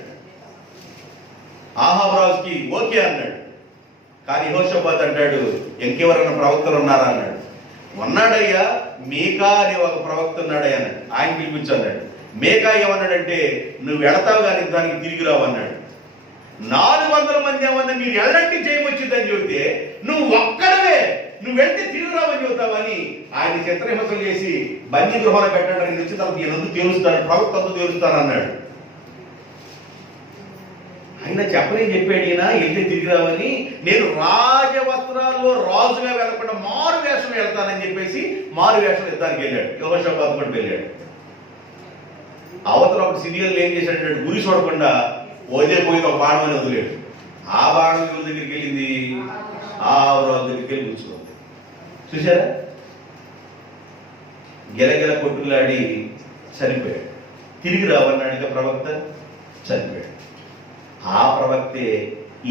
ఆహాబు రాజుకి ఓకే అన్నాడు. కానీ యెహోషాపాతు అంటాడు, ఇంకెవరైనా ప్రవక్తలు ఉన్నారా అన్నాడు. ఉన్నాడయ్యా, మీకా అనే ఒక ప్రవక్త ఉన్నాడయ్యా అన్నాడు. ఆయన పిలిపించన్నాడు. మేకా ఏమన్నాడంటే, నువ్వు వెళతావు కానీ దానికి తిరిగి రావు అన్నాడు. 400 మంది ఏమన్నా మీరు వెళ్ళండి చేయవచ్చిందని చెబితే, నువ్వు ఒక్కడవే నువ్వు వెళ్తే తిరిగి రావని చెబుతావని ఆయన చిత్రహింసలు చేసి బందీ గృహంలో పెట్టడానికి తెచ్చి తనకు ఈయనందు తేలుస్తాడు, ప్రవక్తంతో తేలుస్తాను అన్నాడు. ఆయన చెప్పలేని చెప్పాడు ఈయన, వెళ్తే తిరిగి రావని. నేను రాజవస్త్రాల్లో రాజుగా వెళ్ళకుండా మారు వేషం వెళ్తానని చెప్పేసి మారు వేషం యుద్ధానికి వెళ్ళాడు. యెహోషాపాతు కూడా వెళ్ళాడు. అవతల ఒక సీరియల్ ఏం చేశాడంటే గురి చూడకుండా వదిలేపోయింది ఒక బాణం అని వదిలేడు. ఆ బాణం ఎవరి దగ్గరికి వెళ్ళింది? ఆ ఆవురావు దగ్గరికి వెళ్ళి కూర్చుంది. చూసారా? గెలగెల కొట్టులాడి చనిపోయాడు. తిరిగి రావన్నాడుగా ప్రవక్త, చనిపోయాడు. ఆ ప్రవక్తే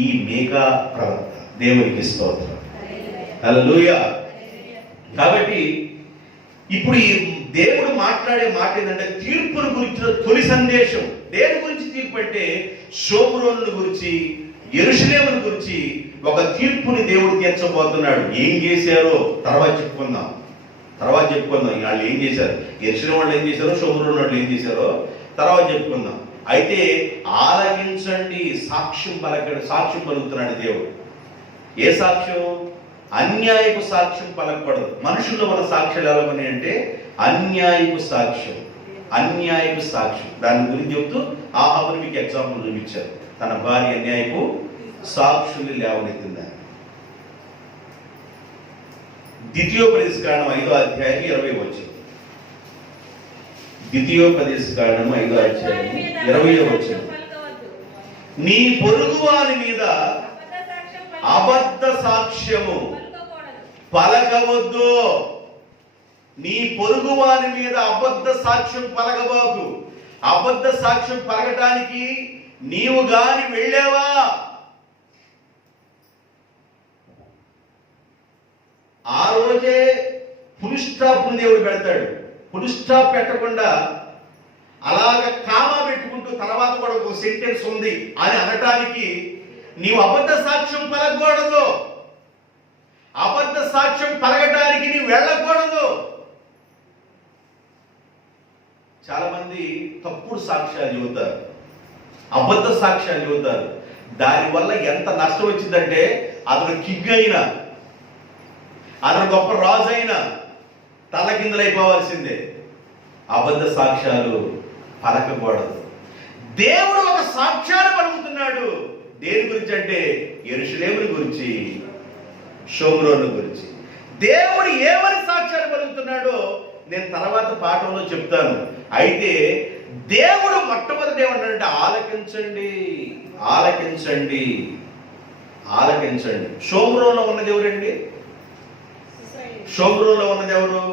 ఈ మేకా ప్రవక్త. దేవునికి స్తోత్రం, హల్లెలూయా. కాబట్టి ఇప్పుడు ఈ దేవుడు మాట్లాడే మాట ఏంటంటే తీర్పును గురించిన తొలి సందేశం. దేని గురించి తీర్పు అంటే షోమ్రోను గురించి, యెరూషలేమును గురించి ఒక తీర్పుని దేవుడు తీర్చబోతున్నాడు. ఏం చేశారో తర్వాత చెప్పుకుందాం. వాళ్ళు ఏం చేశారు, యెరూషలేము వాళ్ళు ఏం చేశారో, షోమ్రోను వాళ్ళు ఏం చేశారో తర్వాత చెప్పుకుందాం. అయితే ఆలకించండి, సాక్ష్యం పలుకుతున్నాడు దేవుడు. ఏ సాక్ష్యం? అన్యాయపు సాక్ష్యం పలకూడదు. మనుషుల్లో మన సాక్ష్యాలు ఎలా ఉన్నాయి అంటే అన్యాయపు సాక్ష్యం. దాని గురించి చెబుతూ ఆహాబుని మీకు ఎగ్జాంపుల్ చూపించారు. తన భార్య అన్యాయపు సాక్షులు లేవనెత్తిందని. ద్వితీయోపదేశకాండం 5వ అధ్యాయం 20వ వచనం. ద్వితీయోపదేశకాండం 5వ అధ్యాయం 20వ వచనం. నీ పొరుగువాని మీద అబద్ధ సాక్ష్యము పలకవద్దు. నీ పొరుగువాని మీద అబద్ధ సాక్ష్యం పలకబాకు. అబద్ధ సాక్ష్యం పలకటానికి నీవు గాని వెళ్ళావా? ఆ రోజే ఫుల్ స్టాప్ దేవుడు పెడతాడు. ఫుల్ స్టాప్ పెట్టకుండా అలాగ కామా పెట్టుకుంటూ తర్వాత కూడా ఒక సెంటెన్స్ ఉంది అని అనటానికి నీవు అబద్ధ సాక్ష్యం పలకూడదు. అబద్ధ సాక్ష్యం పలకటానికి నీవు వెళ్ళకూడదు. చాలా మంది తప్పుడు సాక్ష్యాలు చెబుతారు, అబద్ధ సాక్ష్యాలు చెబుతారు. దానివల్ల ఎంత నష్టం వచ్చిందంటే అతను కింగ్ అయినా, అతను గొప్ప రాజు అయినా తలకిందులైపోవాల్సిందే. అబద్ధ సాక్ష్యాలు పలకకూడదు. దేవుడు ఒక సాక్ష్యాన్ని పలుకుతున్నాడు. దేని గురించి అంటే యెరూషలేముని గురించి, షోమ్రోను గురించి. దేవుడు ఏమని సాక్ష్యాన్ని పలుకుతున్నాడో నేను తర్వాత పాఠంలో చెప్తాను. అయితే దేవుడు మొట్టమొదటి ఏమంటాడంటే ఆలకించండి. షోమ్రోన్లో ఉన్నది ఎవరండి? షోమ్రోన్లో ఉన్నది ఎవరు?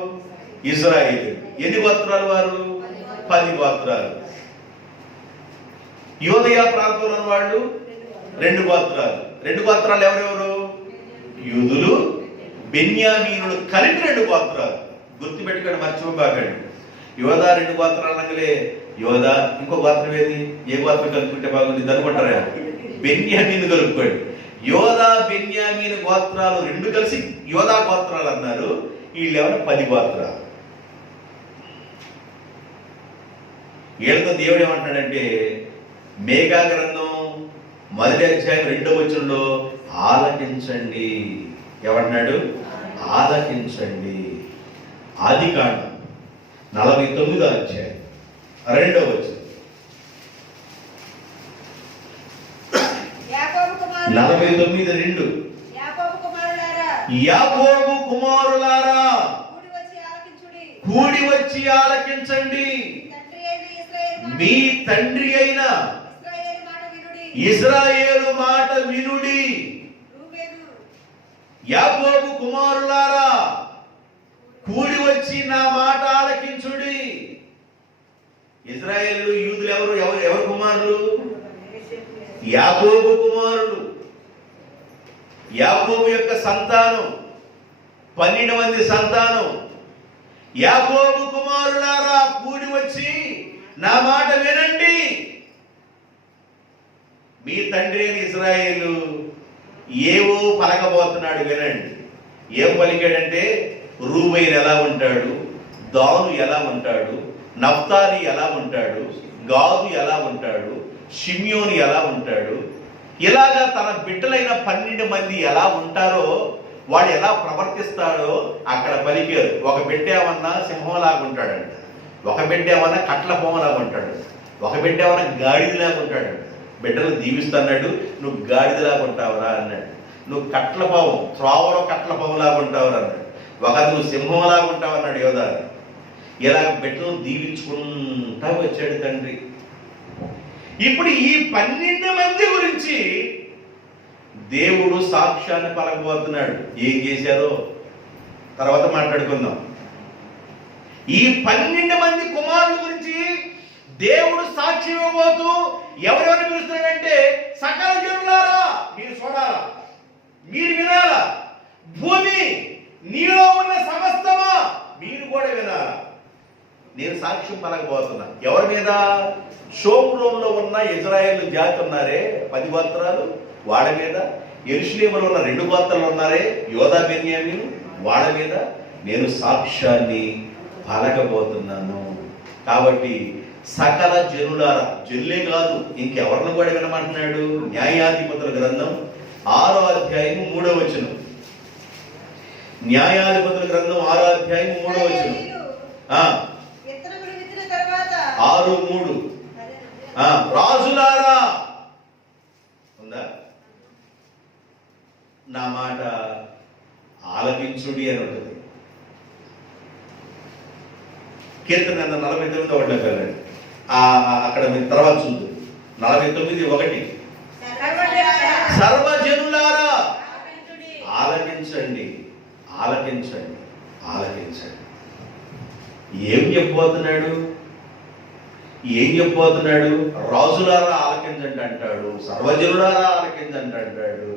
ఇశ్రాయేలు. ఎన్ని గోత్రాలు వారు? 10 గోత్రాలు. యోదయ ప్రాంతంలో ఉన్న వాళ్ళు 2 గోత్రాలు. 2 గోత్రాలు ఎవరెవరు? యూదులు, బెన్యామీనులు కలిపి 2 గోత్రాలు. గుర్తుపెట్టుకొని మర్చిపోకండి. యోధా 2 గోత్రాలు అనగలే యోధా ఇంకో గోత్రం ఏది? ఏ గోత్రం కలుపుకుంటే బాగుంది అనుకుంటారా? బెన్యామీను కలుపుకోండి. యోధా బెన్యామీను గోత్రాలు 2 కలిసి యోధా గోత్రాలు అన్నారు. వీళ్ళెవరు? 10 గోత్రాలు. వీళ్ళతో దేవుడు ఏమంటాడంటే మేఘా గ్రంథం 1వ అధ్యాయం 2వ వచనంలో ఆలకించండి. ఏమంటున్నాడు? ఆలకించండి. ఆదికాండం 49వ అధ్యాయం 2వ వచనం. 49:2 యాకోబు కుమారులారా కూడి వచ్చి ఆలకించండి. మీ తండ్రి అయిన ఇశ్రాయేలు మాట వినుడి. యాకోబు కుమారులారా కూడి వచ్చి నా మాట ఆలకించుడి. ఇశ్రాయేలు యూదులు ఎవరు కుమారులు? యాకోబు కుమారులు. యాకోబు యొక్క సంతానం 12 మంది సంతానం. యాకోబు కుమారులారా కూడి వచ్చి నా మాట వినండి. మీ తండ్రి అయిన ఇశ్రాయేలు ఏవో పలకబోతున్నాడు, వినండి. ఏం పలికాడంటే రూబేలు ఎలా ఉంటాడు, దాను ఎలా ఉంటాడు, నఫ్తాలి ఎలా ఉంటాడు, గాదు ఎలా ఉంటాడు, షిమ్యోను ఎలా ఉంటాడు, ఇలాగా తన బిడ్డలైన 12 మంది ఎలా ఉంటారో, వాడు ఎలా ప్రవర్తిస్తాడో అక్కడ పలికారు. ఒక బిడ్డ ఏమన్నా సింహంలాగా ఉంటాడంట, ఒక బిడ్డ ఏమన్నా కట్ల పొమ్మలాగా ఉంటాడు, ఒక బిడ్డ ఏమన్నా గాడిదలాగా ఉంటాడంట. బిడ్డలు దీవిస్తున్నాడు, నువ్వు గాడిదలాగా ఉంటావురా అన్నాడు. నువ్వు కట్ల పావం, 3వలో కట్ల పావులాగా ఉంటావురా అన్నాడు. నువ్వు సింహంలాగా ఉంటావు అన్నాడు యోధా. ఇలా బిడ్డలను దీవించుకుంటా వచ్చాడు తండ్రి. ఇప్పుడు ఈ 12 మంది గురించి దేవుడు సాక్ష్యాన్ని పలకబోతున్నాడు. ఏం చేశారో తర్వాత మాట్లాడుకుందాం. ఈ 12 మంది కుమారుల గురించి దేవుడు సాక్షి ఇవ్వబోతూ ఎవరెవరు పిలుస్తున్నాడంటే, సకల జనులారా మీరు చూడాలా, మీరు వినాలా, భూమి నీలో ఉన్న సమస్తమా మీరు కూడా వినాలా. నేను సాక్ష్యం పలకబోతున్నా. ఎవరి మీద? షోమ్రోన్లో ఉన్న ఇజ్రాయేల్ జాతి ఉన్నారే 10 గోత్రాలు, వాళ్ళ మీద. యెరూషలేములో ఉన్న 2 గోత్రాలు ఉన్నారే, యోధా బెన్యామీను, వాళ్ళ మీద నేను సాక్ష్యాన్ని పలకబోతున్నాను. కాబట్టి సకల జనులారా, జనులే కాదు ఇంకెవరిని కూడా వినమంటున్నాడు. న్యాయాధిపతుల గ్రంథం 6వ అధ్యాయం 3వ వచనం. న్యాయాధిపతుల గ్రంథం 6వ అధ్యాయం 3వ వచనం. 6:3. రాజులారా ఉందా? నా మాట ఆలకించుడి అని ఉంటుంది. కీర్తన 49:1 వెళ్ళండి. అక్కడ మీరు తర్వాత చూద్దు. 49:1. సర్వజనులారా ఆలకించండి, ఆలకించండి, ఆలకించండి. ఏం చెప్పబోతున్నాడు? రాజులారా ఆలకించండి అంటాడు, సర్వజనులారా ఆలకించండి అంటాడు,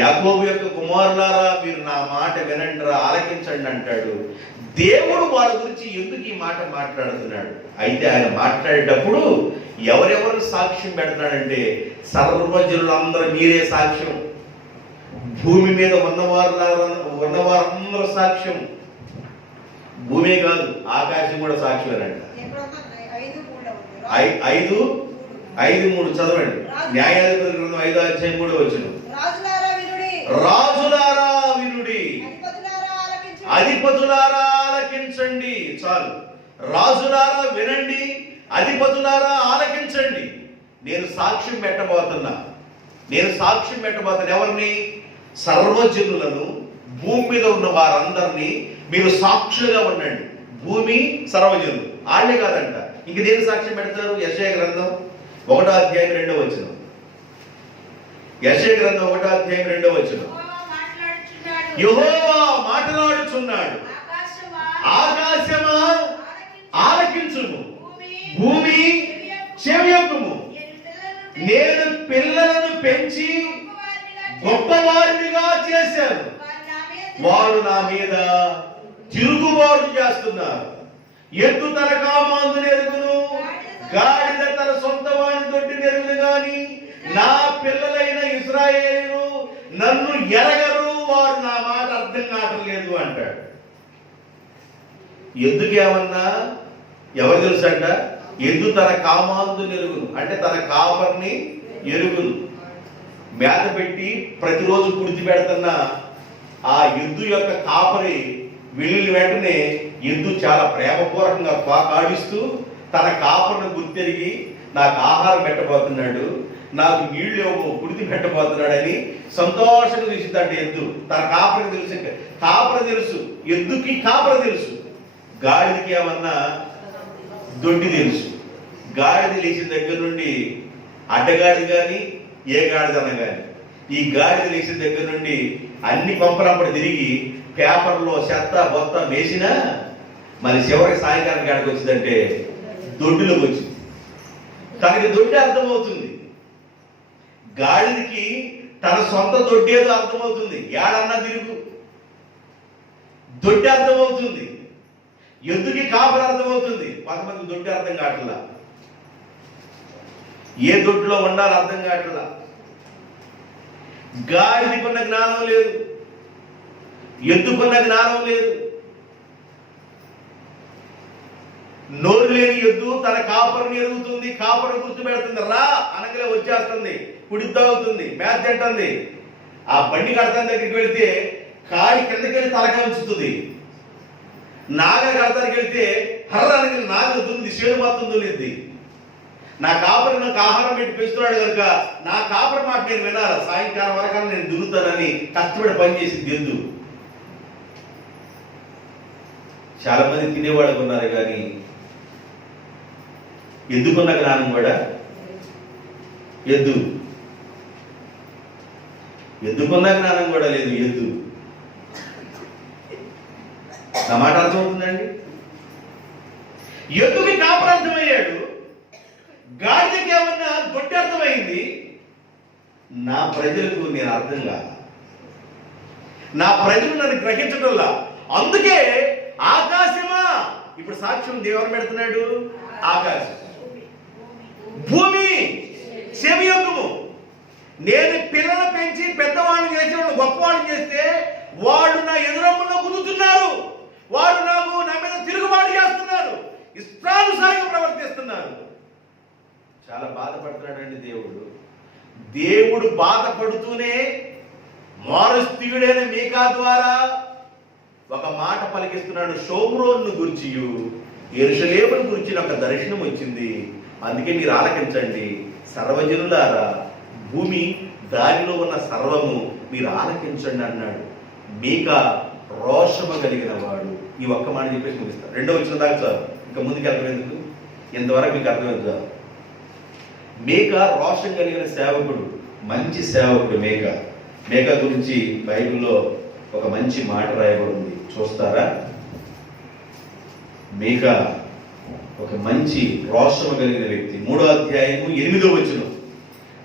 యాకోబు యొక్క కుమారులారా మీరు నా మాట వినండిరా ఆలకించండి అంటాడు. దేవుడు వాళ్ళ గురించి ఎందుకు ఈ మాట మాట్లాడుతున్నాడు? అయితే ఆయన మాట్లాడేటప్పుడు ఎవరెవరు సాక్ష్యం పెడతాడంటే, సర్వజనులందరూ మీరే సాక్ష్యం, భూమి మీద ఉన్నవారందరూ సాక్ష్యం. భూమే కాదు ఆకాశం కూడా సాక్ష్యమేనంట. 5:3 చదవండి. న్యాయాధిపతుల గ్రంథం 5వ అధ్యాయం 3వ వచనం. రాజులారా వినుడి, అధిపతులారా ఆలకించండి. చాలు. రాజులారా వినండి, అధిపతులారా ఆలకించండి. నేను సాక్ష్యం పెట్టబోతున్నా. ఎవరిని? సర్వజనులను, భూమి మీద ఉన్న వారందరినీ మీరు సాక్షులుగా ఉండండి. భూమి, సర్వజనులు వాళ్ళే కాదంట. ఇంక దేని సాక్ష్యం పెడతారు? యెషయా గ్రంథం 1వ అధ్యాయం 2వ వచనం. యెషయా గ్రంథం 1వ అధ్యాయం 2వ వచనం. యెహోవా మాట్లాడుచున్నాడు, ఆకాశమా ఆలకించుము, భూమి చెవియొక్కుము. నేను పిల్లలను పెంచి గొప్పవారిగా చేశాను, వారు నా మీద తిరుగుబాటు చేస్తున్నారు. ఎద్దు తన కామాందుని ఎరుగును, గాడిద తన సొంత వాని దొడ్డిని ఎరుగును, గాని నా పిల్లలైన ఇశ్రాయేలు నన్ను ఎరగరు, వారు నా మాట అర్థం కావట్లేదు అంటాడు. ఎద్దుకేమన్నా ఎవరు తెలుసంట? ఎద్దు తన కామాందుని ఎరుగును అంటే తన కాపర్ని ఎరుగును. మేత పెట్టి ప్రతిరోజు కుడితి పెడుతున్న ఆ ఎద్దు యొక్క కాపరి వెళ్ళిన వెంటనే ఎద్దు చాలా ప్రేమపూర్వకంగా కాడిస్తూ తన కాపర్ను గుర్తెరిగి నాకు ఆహారం పెట్టబోతున్నాడు, నాకు నీళ్లు కుడితి పెట్టబోతున్నాడని సంతోషంగా చూసిందంటే ఎద్దు. తన కాపరికి తెలుసు, తెలుసు ఎద్దుకి కాపర తెలుసు. గాడిదకి ఏమన్నా దొడ్డి తెలుసు. గాడిద లేచిన దగ్గర నుండి అడ్డగాడిద కానీ ఏ గాడిదన్న కానీ, ఈ గాడిద లేచిన దగ్గర నుండి అన్ని పంపనప్పుడు తిరిగి పేపర్లో చెత్త బొత్త వేసినా మరి చివరికి సాయంకాలం గాడికి వచ్చిందంటే దొడ్డులోకి వచ్చింది. తనకి దొడ్డి అర్థమవుతుంది, గాడిదకి తన సొంత దొడ్డి ఏదో అర్థమవుతుంది. ఏడన్నా తిరుగు దొడ్డి అర్థమవుతుంది, ఎద్దుకి కాపర అర్థమవుతుంది. కొంతమంది దొడ్డి అర్థం కావట్లా, ఏ దొడ్లో ఉండాలో అర్థం కావట్లా. గాడిదకున్న జ్ఞానం లేదు, ఎద్దుకున్న జ్ఞానం లేదు. నోరు లేని ఎద్దు తన కాపరుని ఎరుగుతుంది, కాపరు గుర్తు పెడుతుంది, రా అనగలే వచ్చేస్తుంది, కుడితావుతుంది, మేత తింటుంది. ఆ బండి కడతాని దగ్గరికి వెళితే కాడి కిందకి వెళ్ళి తలకాయ ఉంచుతుంది. నాగ కడతానికి వెళితే హర్ర అనగలి నాగలు దుంది, చేడు మొత్తం దున్నిద్ది. నా కాపరి నాకు ఆహారం పెట్టి పెంచుతున్నాడు కనుక నా కాపరి మాట నేను వినాలి, సాయంకాలం వరకు నేను దున్నుతానని కష్టపడి పనిచేసింది ఎద్దు. చాలా మంది తినేవాళ్ళు ఉన్నారు, కానీ ఎద్దుకున్న జ్ఞానం కూడా ఎద్దుకున్న జ్ఞానం కూడా లేదు. ఎద్దు నా మాట అర్థమవుతుందండి? ఎద్దుకి కాపరార్థమయ్యాడు, గాడిదకి ఏమన్నా దొడ్డి అర్థమైంది. నా ప్రజలకు నేను అర్థం కాదు, నా ప్రజలు నన్ను గ్రహించడంలా. అందుకే ఆకాశమా, ఇప్పుడు సాక్ష్యం దేవుడు పెడుతున్నాడు. ఆకాశం, భూమి చెవియొక్కము. నేను పిల్లలు పెంచి పెద్దవాళ్ళని చేసి వాళ్ళు గొప్పవాళ్ళని చేస్తే వాళ్ళు నా ఎదురమ్మలో గుద్దుతున్నారు, వారు నా మీద తిరుగుబాటు చేస్తున్నారు, ఇష్టానుసారంగా ప్రవర్తిస్తున్నారు. చాలా బాధపడుతున్నాడండి దేవుడు. దేవుడు బాధపడుతూనే మారుస్తీయుడైన మీకా ద్వారా ఒక మాట పలికిస్తున్నాడు. షోమ్రోను గురించి, యెరూషలేమును గురించి ఒక దర్శనం వచ్చింది, అందుకే మీరు ఆలకించండి. సర్వజనులారా, భూమి దానిలో ఉన్న సర్వము మీరు ఆలకించండి అన్నాడు. మీకా రోషము కలిగిన వాడు. ఈ ఒక్క మాట చెప్పేసి ముగిస్తారు. రెండో వచ్చిన దాకా చాలు, ఇంకా ముందుకు అర్థం ఎందుకు, ఇంతవరకు మీకు అర్థమైంది చాలు. మీకా రోషం కలిగిన సేవకుడు, మంచి సేవకుడు. మీకా గురించి బైబిల్లో ఒక మంచి మాట రాయబడింది, చూస్తారా? మీకా ఒక మంచి రోషము కలిగిన వ్యక్తి. 3వ అధ్యాయము 8వ వచనం.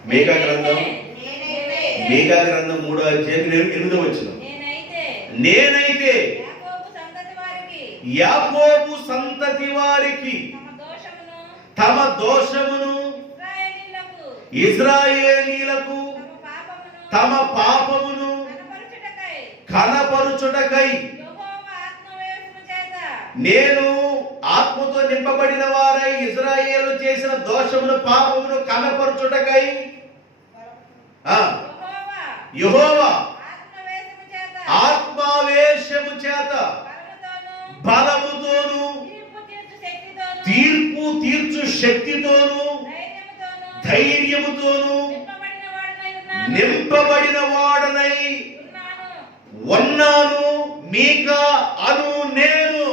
మీకా గ్రంథం 3వ అధ్యాయం 8వ వచనం. నేనైతే యాకోబు సంతతి వారికి తమ దోషమును, ఇశ్రాయేలీయులకు తమ పాపమును కనపరుచుటకై నేను ఆత్మతో నింపబడిన వారై ఇశ్రాయేలు చేసిన దోషమును పాపమును కనపరుచుటకై యెహోవా ఆత్మావేశము చేత బలముతోను తీర్పు తీర్చు శక్తితోను ధైర్యముతోను నింపబడిన వాడనై ఉన్నాను. మీకా అను నేను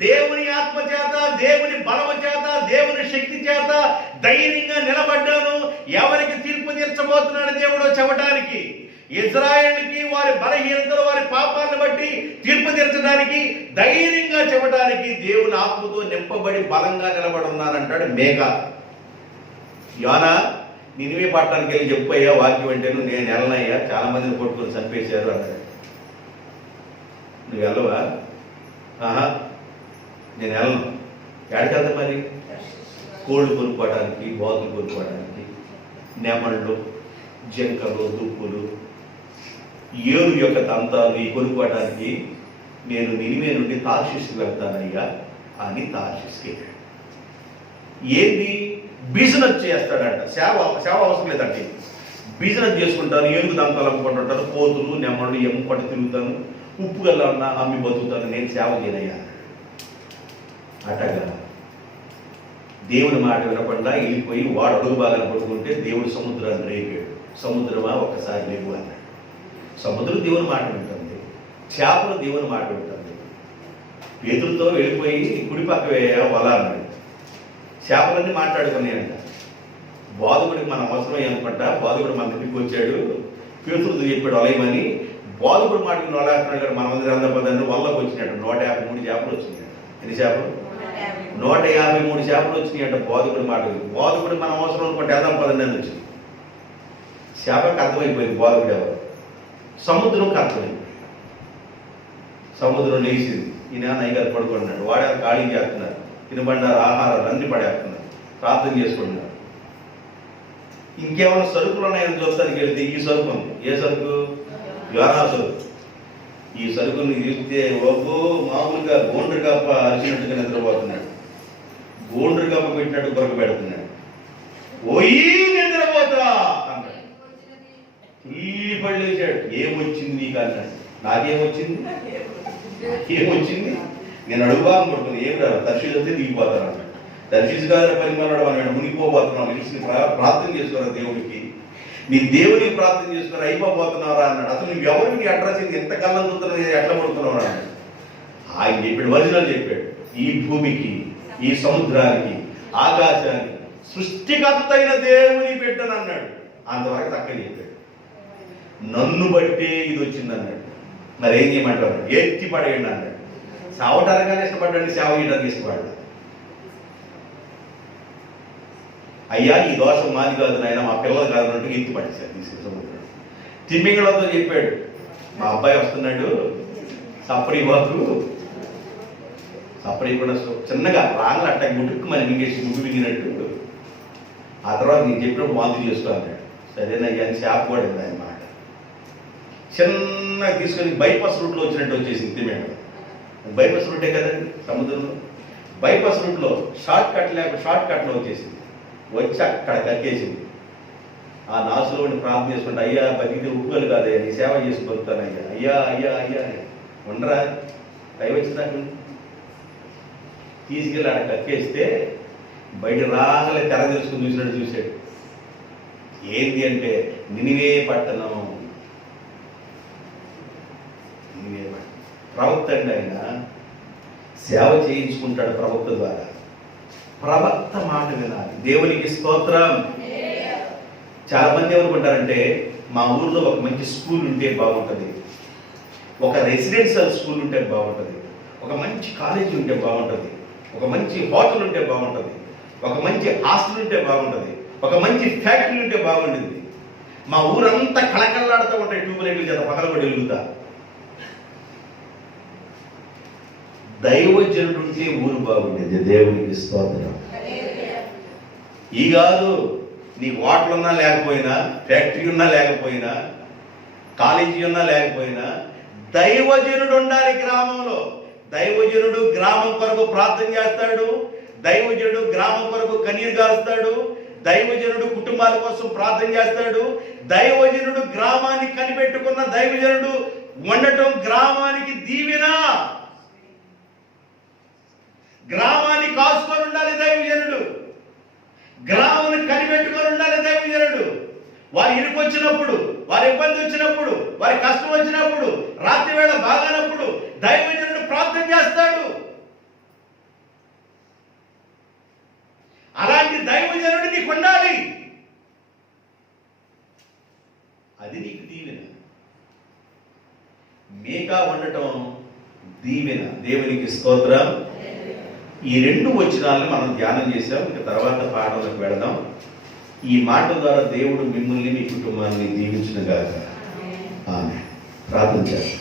దేవుని ఆత్మ చేత, దేవుని బలము చేత, దేవుని శక్తి చేత ధైర్యంగా నిలబడ్డాను. ఎవరికి తీర్పు తీర్చబోతున్నాడు దేవుడు చెప్పడానికి? ఇశ్రాయేలుకి వారి బలహీనతలు, వారి పాపాలను బట్టి తీర్పు తీర్చడానికి, ధైర్యంగా చెప్పడానికి దేవుని ఆత్మతో నింపబడి బలంగా నిలబడి ఉన్నానంటాడు మీకా. యోనా, నినివే పట్టణానికి వెళ్ళి చెప్పయ్యా వాక్యం అంటే, నేను వెళ్ళనయ్యా, చాలా మందిని కొట్టుకొని చంపేశారు అన్నాడు. నువ్వు వెళ్ళవా? నేను వెళ్ళను. ఎక్కడికి వెళ్తా మరి? కోళ్ళు కొనుక్కోవడానికి, బాతులు కొనుక్కోవడానికి, నెమళ్ళు, జంకలు, దుప్పులు, ఏరు యొక్క తంతాలు ఈ కొనుక్కోవడానికి నేను నినివే నుండి తార్షీషుకి వెళ్తానయ్యా అని తార్షీషుకి వెళ్ళాడు. ఏంది? బిజినెస్ చేస్తాడంట. సేవ అవసరం లేదండి, బిజినెస్ చేసుకుంటాను, ఏనుగు దంతాలు అమ్ముకుంటుంటాను, కోతులు నెమ్మళ్ళు ఎమ్ముకుంటూ తిరుగుతాను, ఉప్పు గల్లా ఉన్న అమ్మి బతుకుతాను, నేను సేవ చేయనయ్యా. అటగా దేవుని మాట వినకుండా వెళ్ళిపోయి వాడు అడుగు బాగానే పడుకుంటే దేవుడు సముద్రాన్ని రేపాడు. సముద్రమా ఒక్కసారి లేవు అన్నాడు. సముద్రం దేవుని మాట వింటుంది, చేపలు దేవుని మాట వింటుంది. పేతురుతో వెళ్ళిపోయి కుడి పక్క వల అన్నాడు. చేపలన్నీ మాట్లాడుకున్నాయంట. బాధకుడికి మన అవసరం అనుకుంటా, బాధకుడు మన దగ్గరికి వచ్చాడు, పేతురుతో చెప్పాడు వలయమని. బాధకుడు మాటకు వలేస్తున్నాడు కదా, మన మంది అందపదండి వల్లకి వచ్చినాడు. 153 చేపలు వచ్చినాయి. ఎన్ని చేపలు? 153 చేపలు వచ్చినాయంట బాధకుడి మాటకు. బాధకుడు మన అవసరం అనుకుంటే వెళ్దాం పదండి అని వచ్చింది. చేపలకు అర్థమైపోయింది బాధకుడు ఎవరు. సముద్రంకి అర్థమైంది. సముద్రం లేచింది. ఈయన నైగారు పడుకుంటున్నాడు, వాడే ఖాళీ చేస్తున్నారు, తినబండారు, ఆహారాలు అన్ని పడేస్తున్నారు, ప్రార్థన చేసుకుంటున్నారు. ఇంకేమైనా సరుకులు ఉన్నాయని చూస్తానికి వెళ్తే ఈ సరుకు ఉంది. ఏ సరుకు? యోనా సరుకు. ఈ సరుకుని చూస్తే ఒక్కో మామూలుగా గోండ్రు కప్ప అరిచినట్టుగా నిద్రపోతున్నాడు, గోండ్రు కప్ప పెట్టినట్టు కొరకు పెడుతున్నాడు. ఓయి నిద్రపోతా అన్నాడు. ఈ పళ్ళు వేసాడు. ఏమొచ్చింది నీకు అన్నాడు. నాకేమొచ్చింది? ఏమొచ్చింది? నేను అడుగుబాగా పడుతుంది. ఏం రాదు, దర్శించి వస్తే దిగిపోతాను అన్నాడు. దర్శించు కాదని పరిమాణాడు, మనం మునిగిపోబోతున్నాం. నిలిచి ప్రార్థన చేసుకోరా దేవుడికి. నీ దేవుని ప్రార్థన చేసుకుని అయిపోతున్నారా అన్నాడు. అసలు నువ్వు ఎవరు నీ అడ్రస్ ఎంత కళ్ళం చూస్తున్నావు, ఎట్లా పడుతున్నావు అన్నాడు. ఆయన చెప్పాడు, వచనాలు చెప్పాడు. ఈ భూమికి, ఈ సముద్రానికి, ఆకాశానికి సృష్టికర్త అయిన దేవుని పెట్టను అన్నాడు. అంతవరకు తక్కువ చెప్పాడు. నన్ను బట్టే ఇది వచ్చింది అన్నాడు. మరి ఏం చేయమంటారు? ఎత్తి పడేయండి అన్నాడు. సావటానికి ఇష్టపడ్డాడు, సేవ చేయడానికి ఇష్టపడ్డాడు. అయ్యా ఈ దోషం మాది కాదు నాయన, మా పిల్లలు కాదు అన్నట్టు ఎత్తి పట్టేశారు తీసుకెళ్ళి. తిమ్మింగళంతో చెప్పాడు, మా అబ్బాయి వస్తున్నాడు, సప్పడి బాబు సప్పడి కూడా చిన్నగా రాంగ్లు అట్ట గుట్టుకు మన మింగేసి ముగ్గు మింగినట్టు. ఆ తర్వాత నేను చెప్పినప్పుడు వాంతి చేసుకో అన్నాడు. సరేనయ్యా అని చేప కూడా ఆయన మాట. చిన్నగా తీసుకొని బైపాస్ రూట్లో వచ్చినట్టు వచ్చేసింది తిమ్మింగళం. బైపాస్ రూటే కదండి సముద్రంలో. బైపాస్ రూట్లో షార్ట్ కట్లో వచ్చేసింది. వచ్చి అక్కడ కక్కేసింది. ఆ నాసులో ప్రార్థన చేసుకుంటే, అయ్యా బతికితే ఉప్పులు కాదయ్యా, నీ సేవ చేసి బతుకుతానయ్యా, అయ్యా అయ్యా అయ్యా ఉండరా పై వచ్చిందాక తీసుకెళ్ళి ఆడ కక్కేస్తే బయట రాగలే తెర తెలుసుకుని చూసినట్టు చూశాడు. ఏంటి అంటే నినివే పట్టణం. ప్రవక్త అండి ఆయన సేవ చేయించుకుంటాడు ప్రవక్త ద్వారా. ప్రవక్త మాట వినాలి. దేవునికి స్తోత్రం. చాలా మంది ఏమనుకుంటారంటే మా ఊర్లో ఒక మంచి స్కూల్ ఉంటే బాగుంటుంది, ఒక రెసిడెన్షియల్ స్కూల్ ఉంటే బాగుంటుంది, ఒక మంచి కాలేజీ ఉంటే బాగుంటుంది, ఒక మంచి హోటల్ ఉంటే బాగుంటుంది, ఒక మంచి హాస్టల్ ఉంటే బాగుంటుంది, ఒక మంచి ఫ్యాక్టరీ ఉంటే బాగుంటుంది. మా ఊరంతా కళకళలాడుతూ ఉంటాయి, ట్యూబ్లైట్లు చేత పగలబడి వెలుగుతా. దైవజనుడు ఉంటే ఊరు బాగుండేది. దేవునికి స్తోత్రం. ఈ కాదు, నీ హోటల్ ఉన్నా లేకపోయినా, ఫ్యాక్టరీ ఉన్నా లేకపోయినా, కాలేజీ ఉన్నా లేకపోయినా, దైవజనుడు ఉండాలి గ్రామంలో. దైవజనుడు గ్రామం కొరకు ప్రార్థన చేస్తాడు, దైవజనుడు గ్రామం కొరకు కన్నీరు గారుస్తాడు, దైవజనుడు కుటుంబాల కోసం ప్రార్థన చేస్తాడు. దైవజనుడు గ్రామాన్ని కనిపెట్టుకున్న దైవజనుడు ఉండటం గ్రామానికి దీవెన. గ్రామాన్ని కాసుకొని ఉండాలి దైవజనుడు, గ్రామాన్ని కనిపెట్టుకొని ఉండాలి దైవజనుడు. వారి ఇరుకు వచ్చినప్పుడు, వారి ఇబ్బంది వచ్చినప్పుడు, వారి కష్టం వచ్చినప్పుడు, రాత్రి వేళ బాగానప్పుడు దైవజనుడు ప్రార్థన చేస్తాడు. అలాంటి దైవజనుడు నీకు ఉండాలి. అది నీకు దీవెన. మీకా ఉండటం దీవెన. దేవునికి స్తోత్రం. ఈ రెండు వచనాలను మనం ధ్యానం చేసాం. ఇక తర్వాత పాఠంలోకి వెళదాం. ఈ మాట ద్వారా దేవుడు మిమ్మల్ని, మీ కుటుంబాన్ని దీవించునుగాక. ఆమేన్. ప్రార్థన చేద్దాం.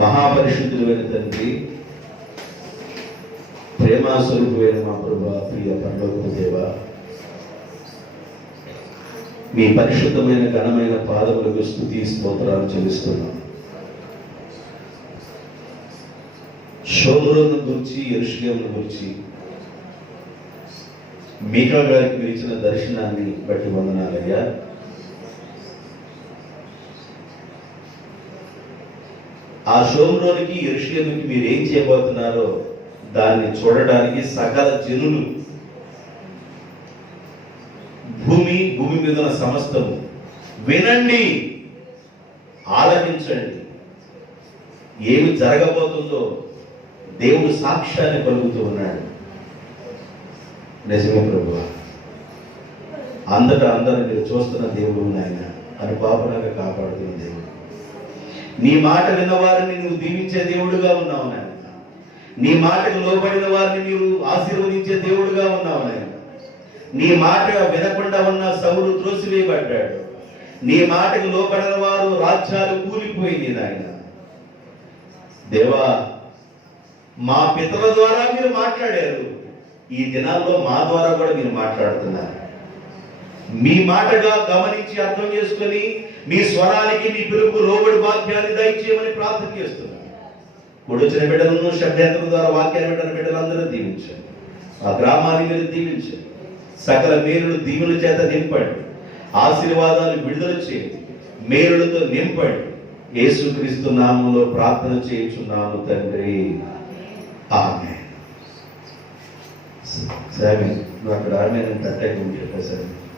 మహాపరిశుద్ధుడైన తండ్రి, ప్రేమాస్వరూపుడైన మా ప్రభువా, ప్రియ పరలోకపు దేవా, మీ పరిశుద్ధమైన ఘనమైన పాదములకు స్తుతి స్తోత్రాలు చెల్లిస్తున్నాం. షోమ్రోను గురించి, యెరూషలేమును గురించి మీకా గారికి మీరు ఇచ్చిన దర్శనాన్ని బట్టి వందనాలయ్యా. ఆ షోమ్రోనుకి, యెరూషలేముకి మీరు ఏం చేయబోతున్నారో దాన్ని చూడడానికి సకల జనులు, భూమి మీద ఉన్న సమస్తము వినండి, ఆలకించండి. ఏమి జరగబోతుందో దేవుడు సాక్ష్యాన్ని కలుగుతూ ఉన్నాడు. నిజమే ప్రభువా, అందరూ మీరు చూస్తున్న దేవుడు నాయన, అని పాపనగా కాపాడుతున్న దేవుడు. నీ మాట విన్నవారిని నువ్వు దీవించే దేవుడుగా ఉన్నావు నాయన. నీ మాటకు లోబడిన వారిని నీవు ఆశీర్వదించే దేవుడుగా ఉన్నావు నాయన. నీ మాట వినకుండా ఉన్న సౌలు త్రోసివేయబడ్డాడు. నీ మాటకు లోబడిన వారు రాజ్యాలు కూలిపోయింది నాయన. దేవా, మా పితరుల ద్వారా మీరు మాట్లాడారు. ఈ దినాల్లో మా ద్వారా కూడా మీరు మాట్లాడుతున్నారు. మీ మాటగా గమనించి అర్థం చేసుకొని మీ స్వరానికి, మీ పిలుపు లోబడి వాక్యాన్ని దయచేయమని ప్రార్థన చేస్తున్నారు. కూడొచ్చిన బిడ్డలను, శబ్దేంద్రం ద్వారా వాక్యాన్ని వింటున్న బిడ్డలందరూ దీవించండి. ఆ గ్రామాన్ని మీరు దీవించండి. సకల మేలులు దీవుల చేత నింపండి. ఆశీర్వాదాలు విడుదల చేయండి. మేలులతో నింపండి. యేసుక్రీస్తు నామములో ప్రార్థన చేయుచున్నాము తండ్రి. ఆమెన్. సామెన్ నువ్వు అక్కడ ఆమెన్ పెట్టేది చెప్పేసాను.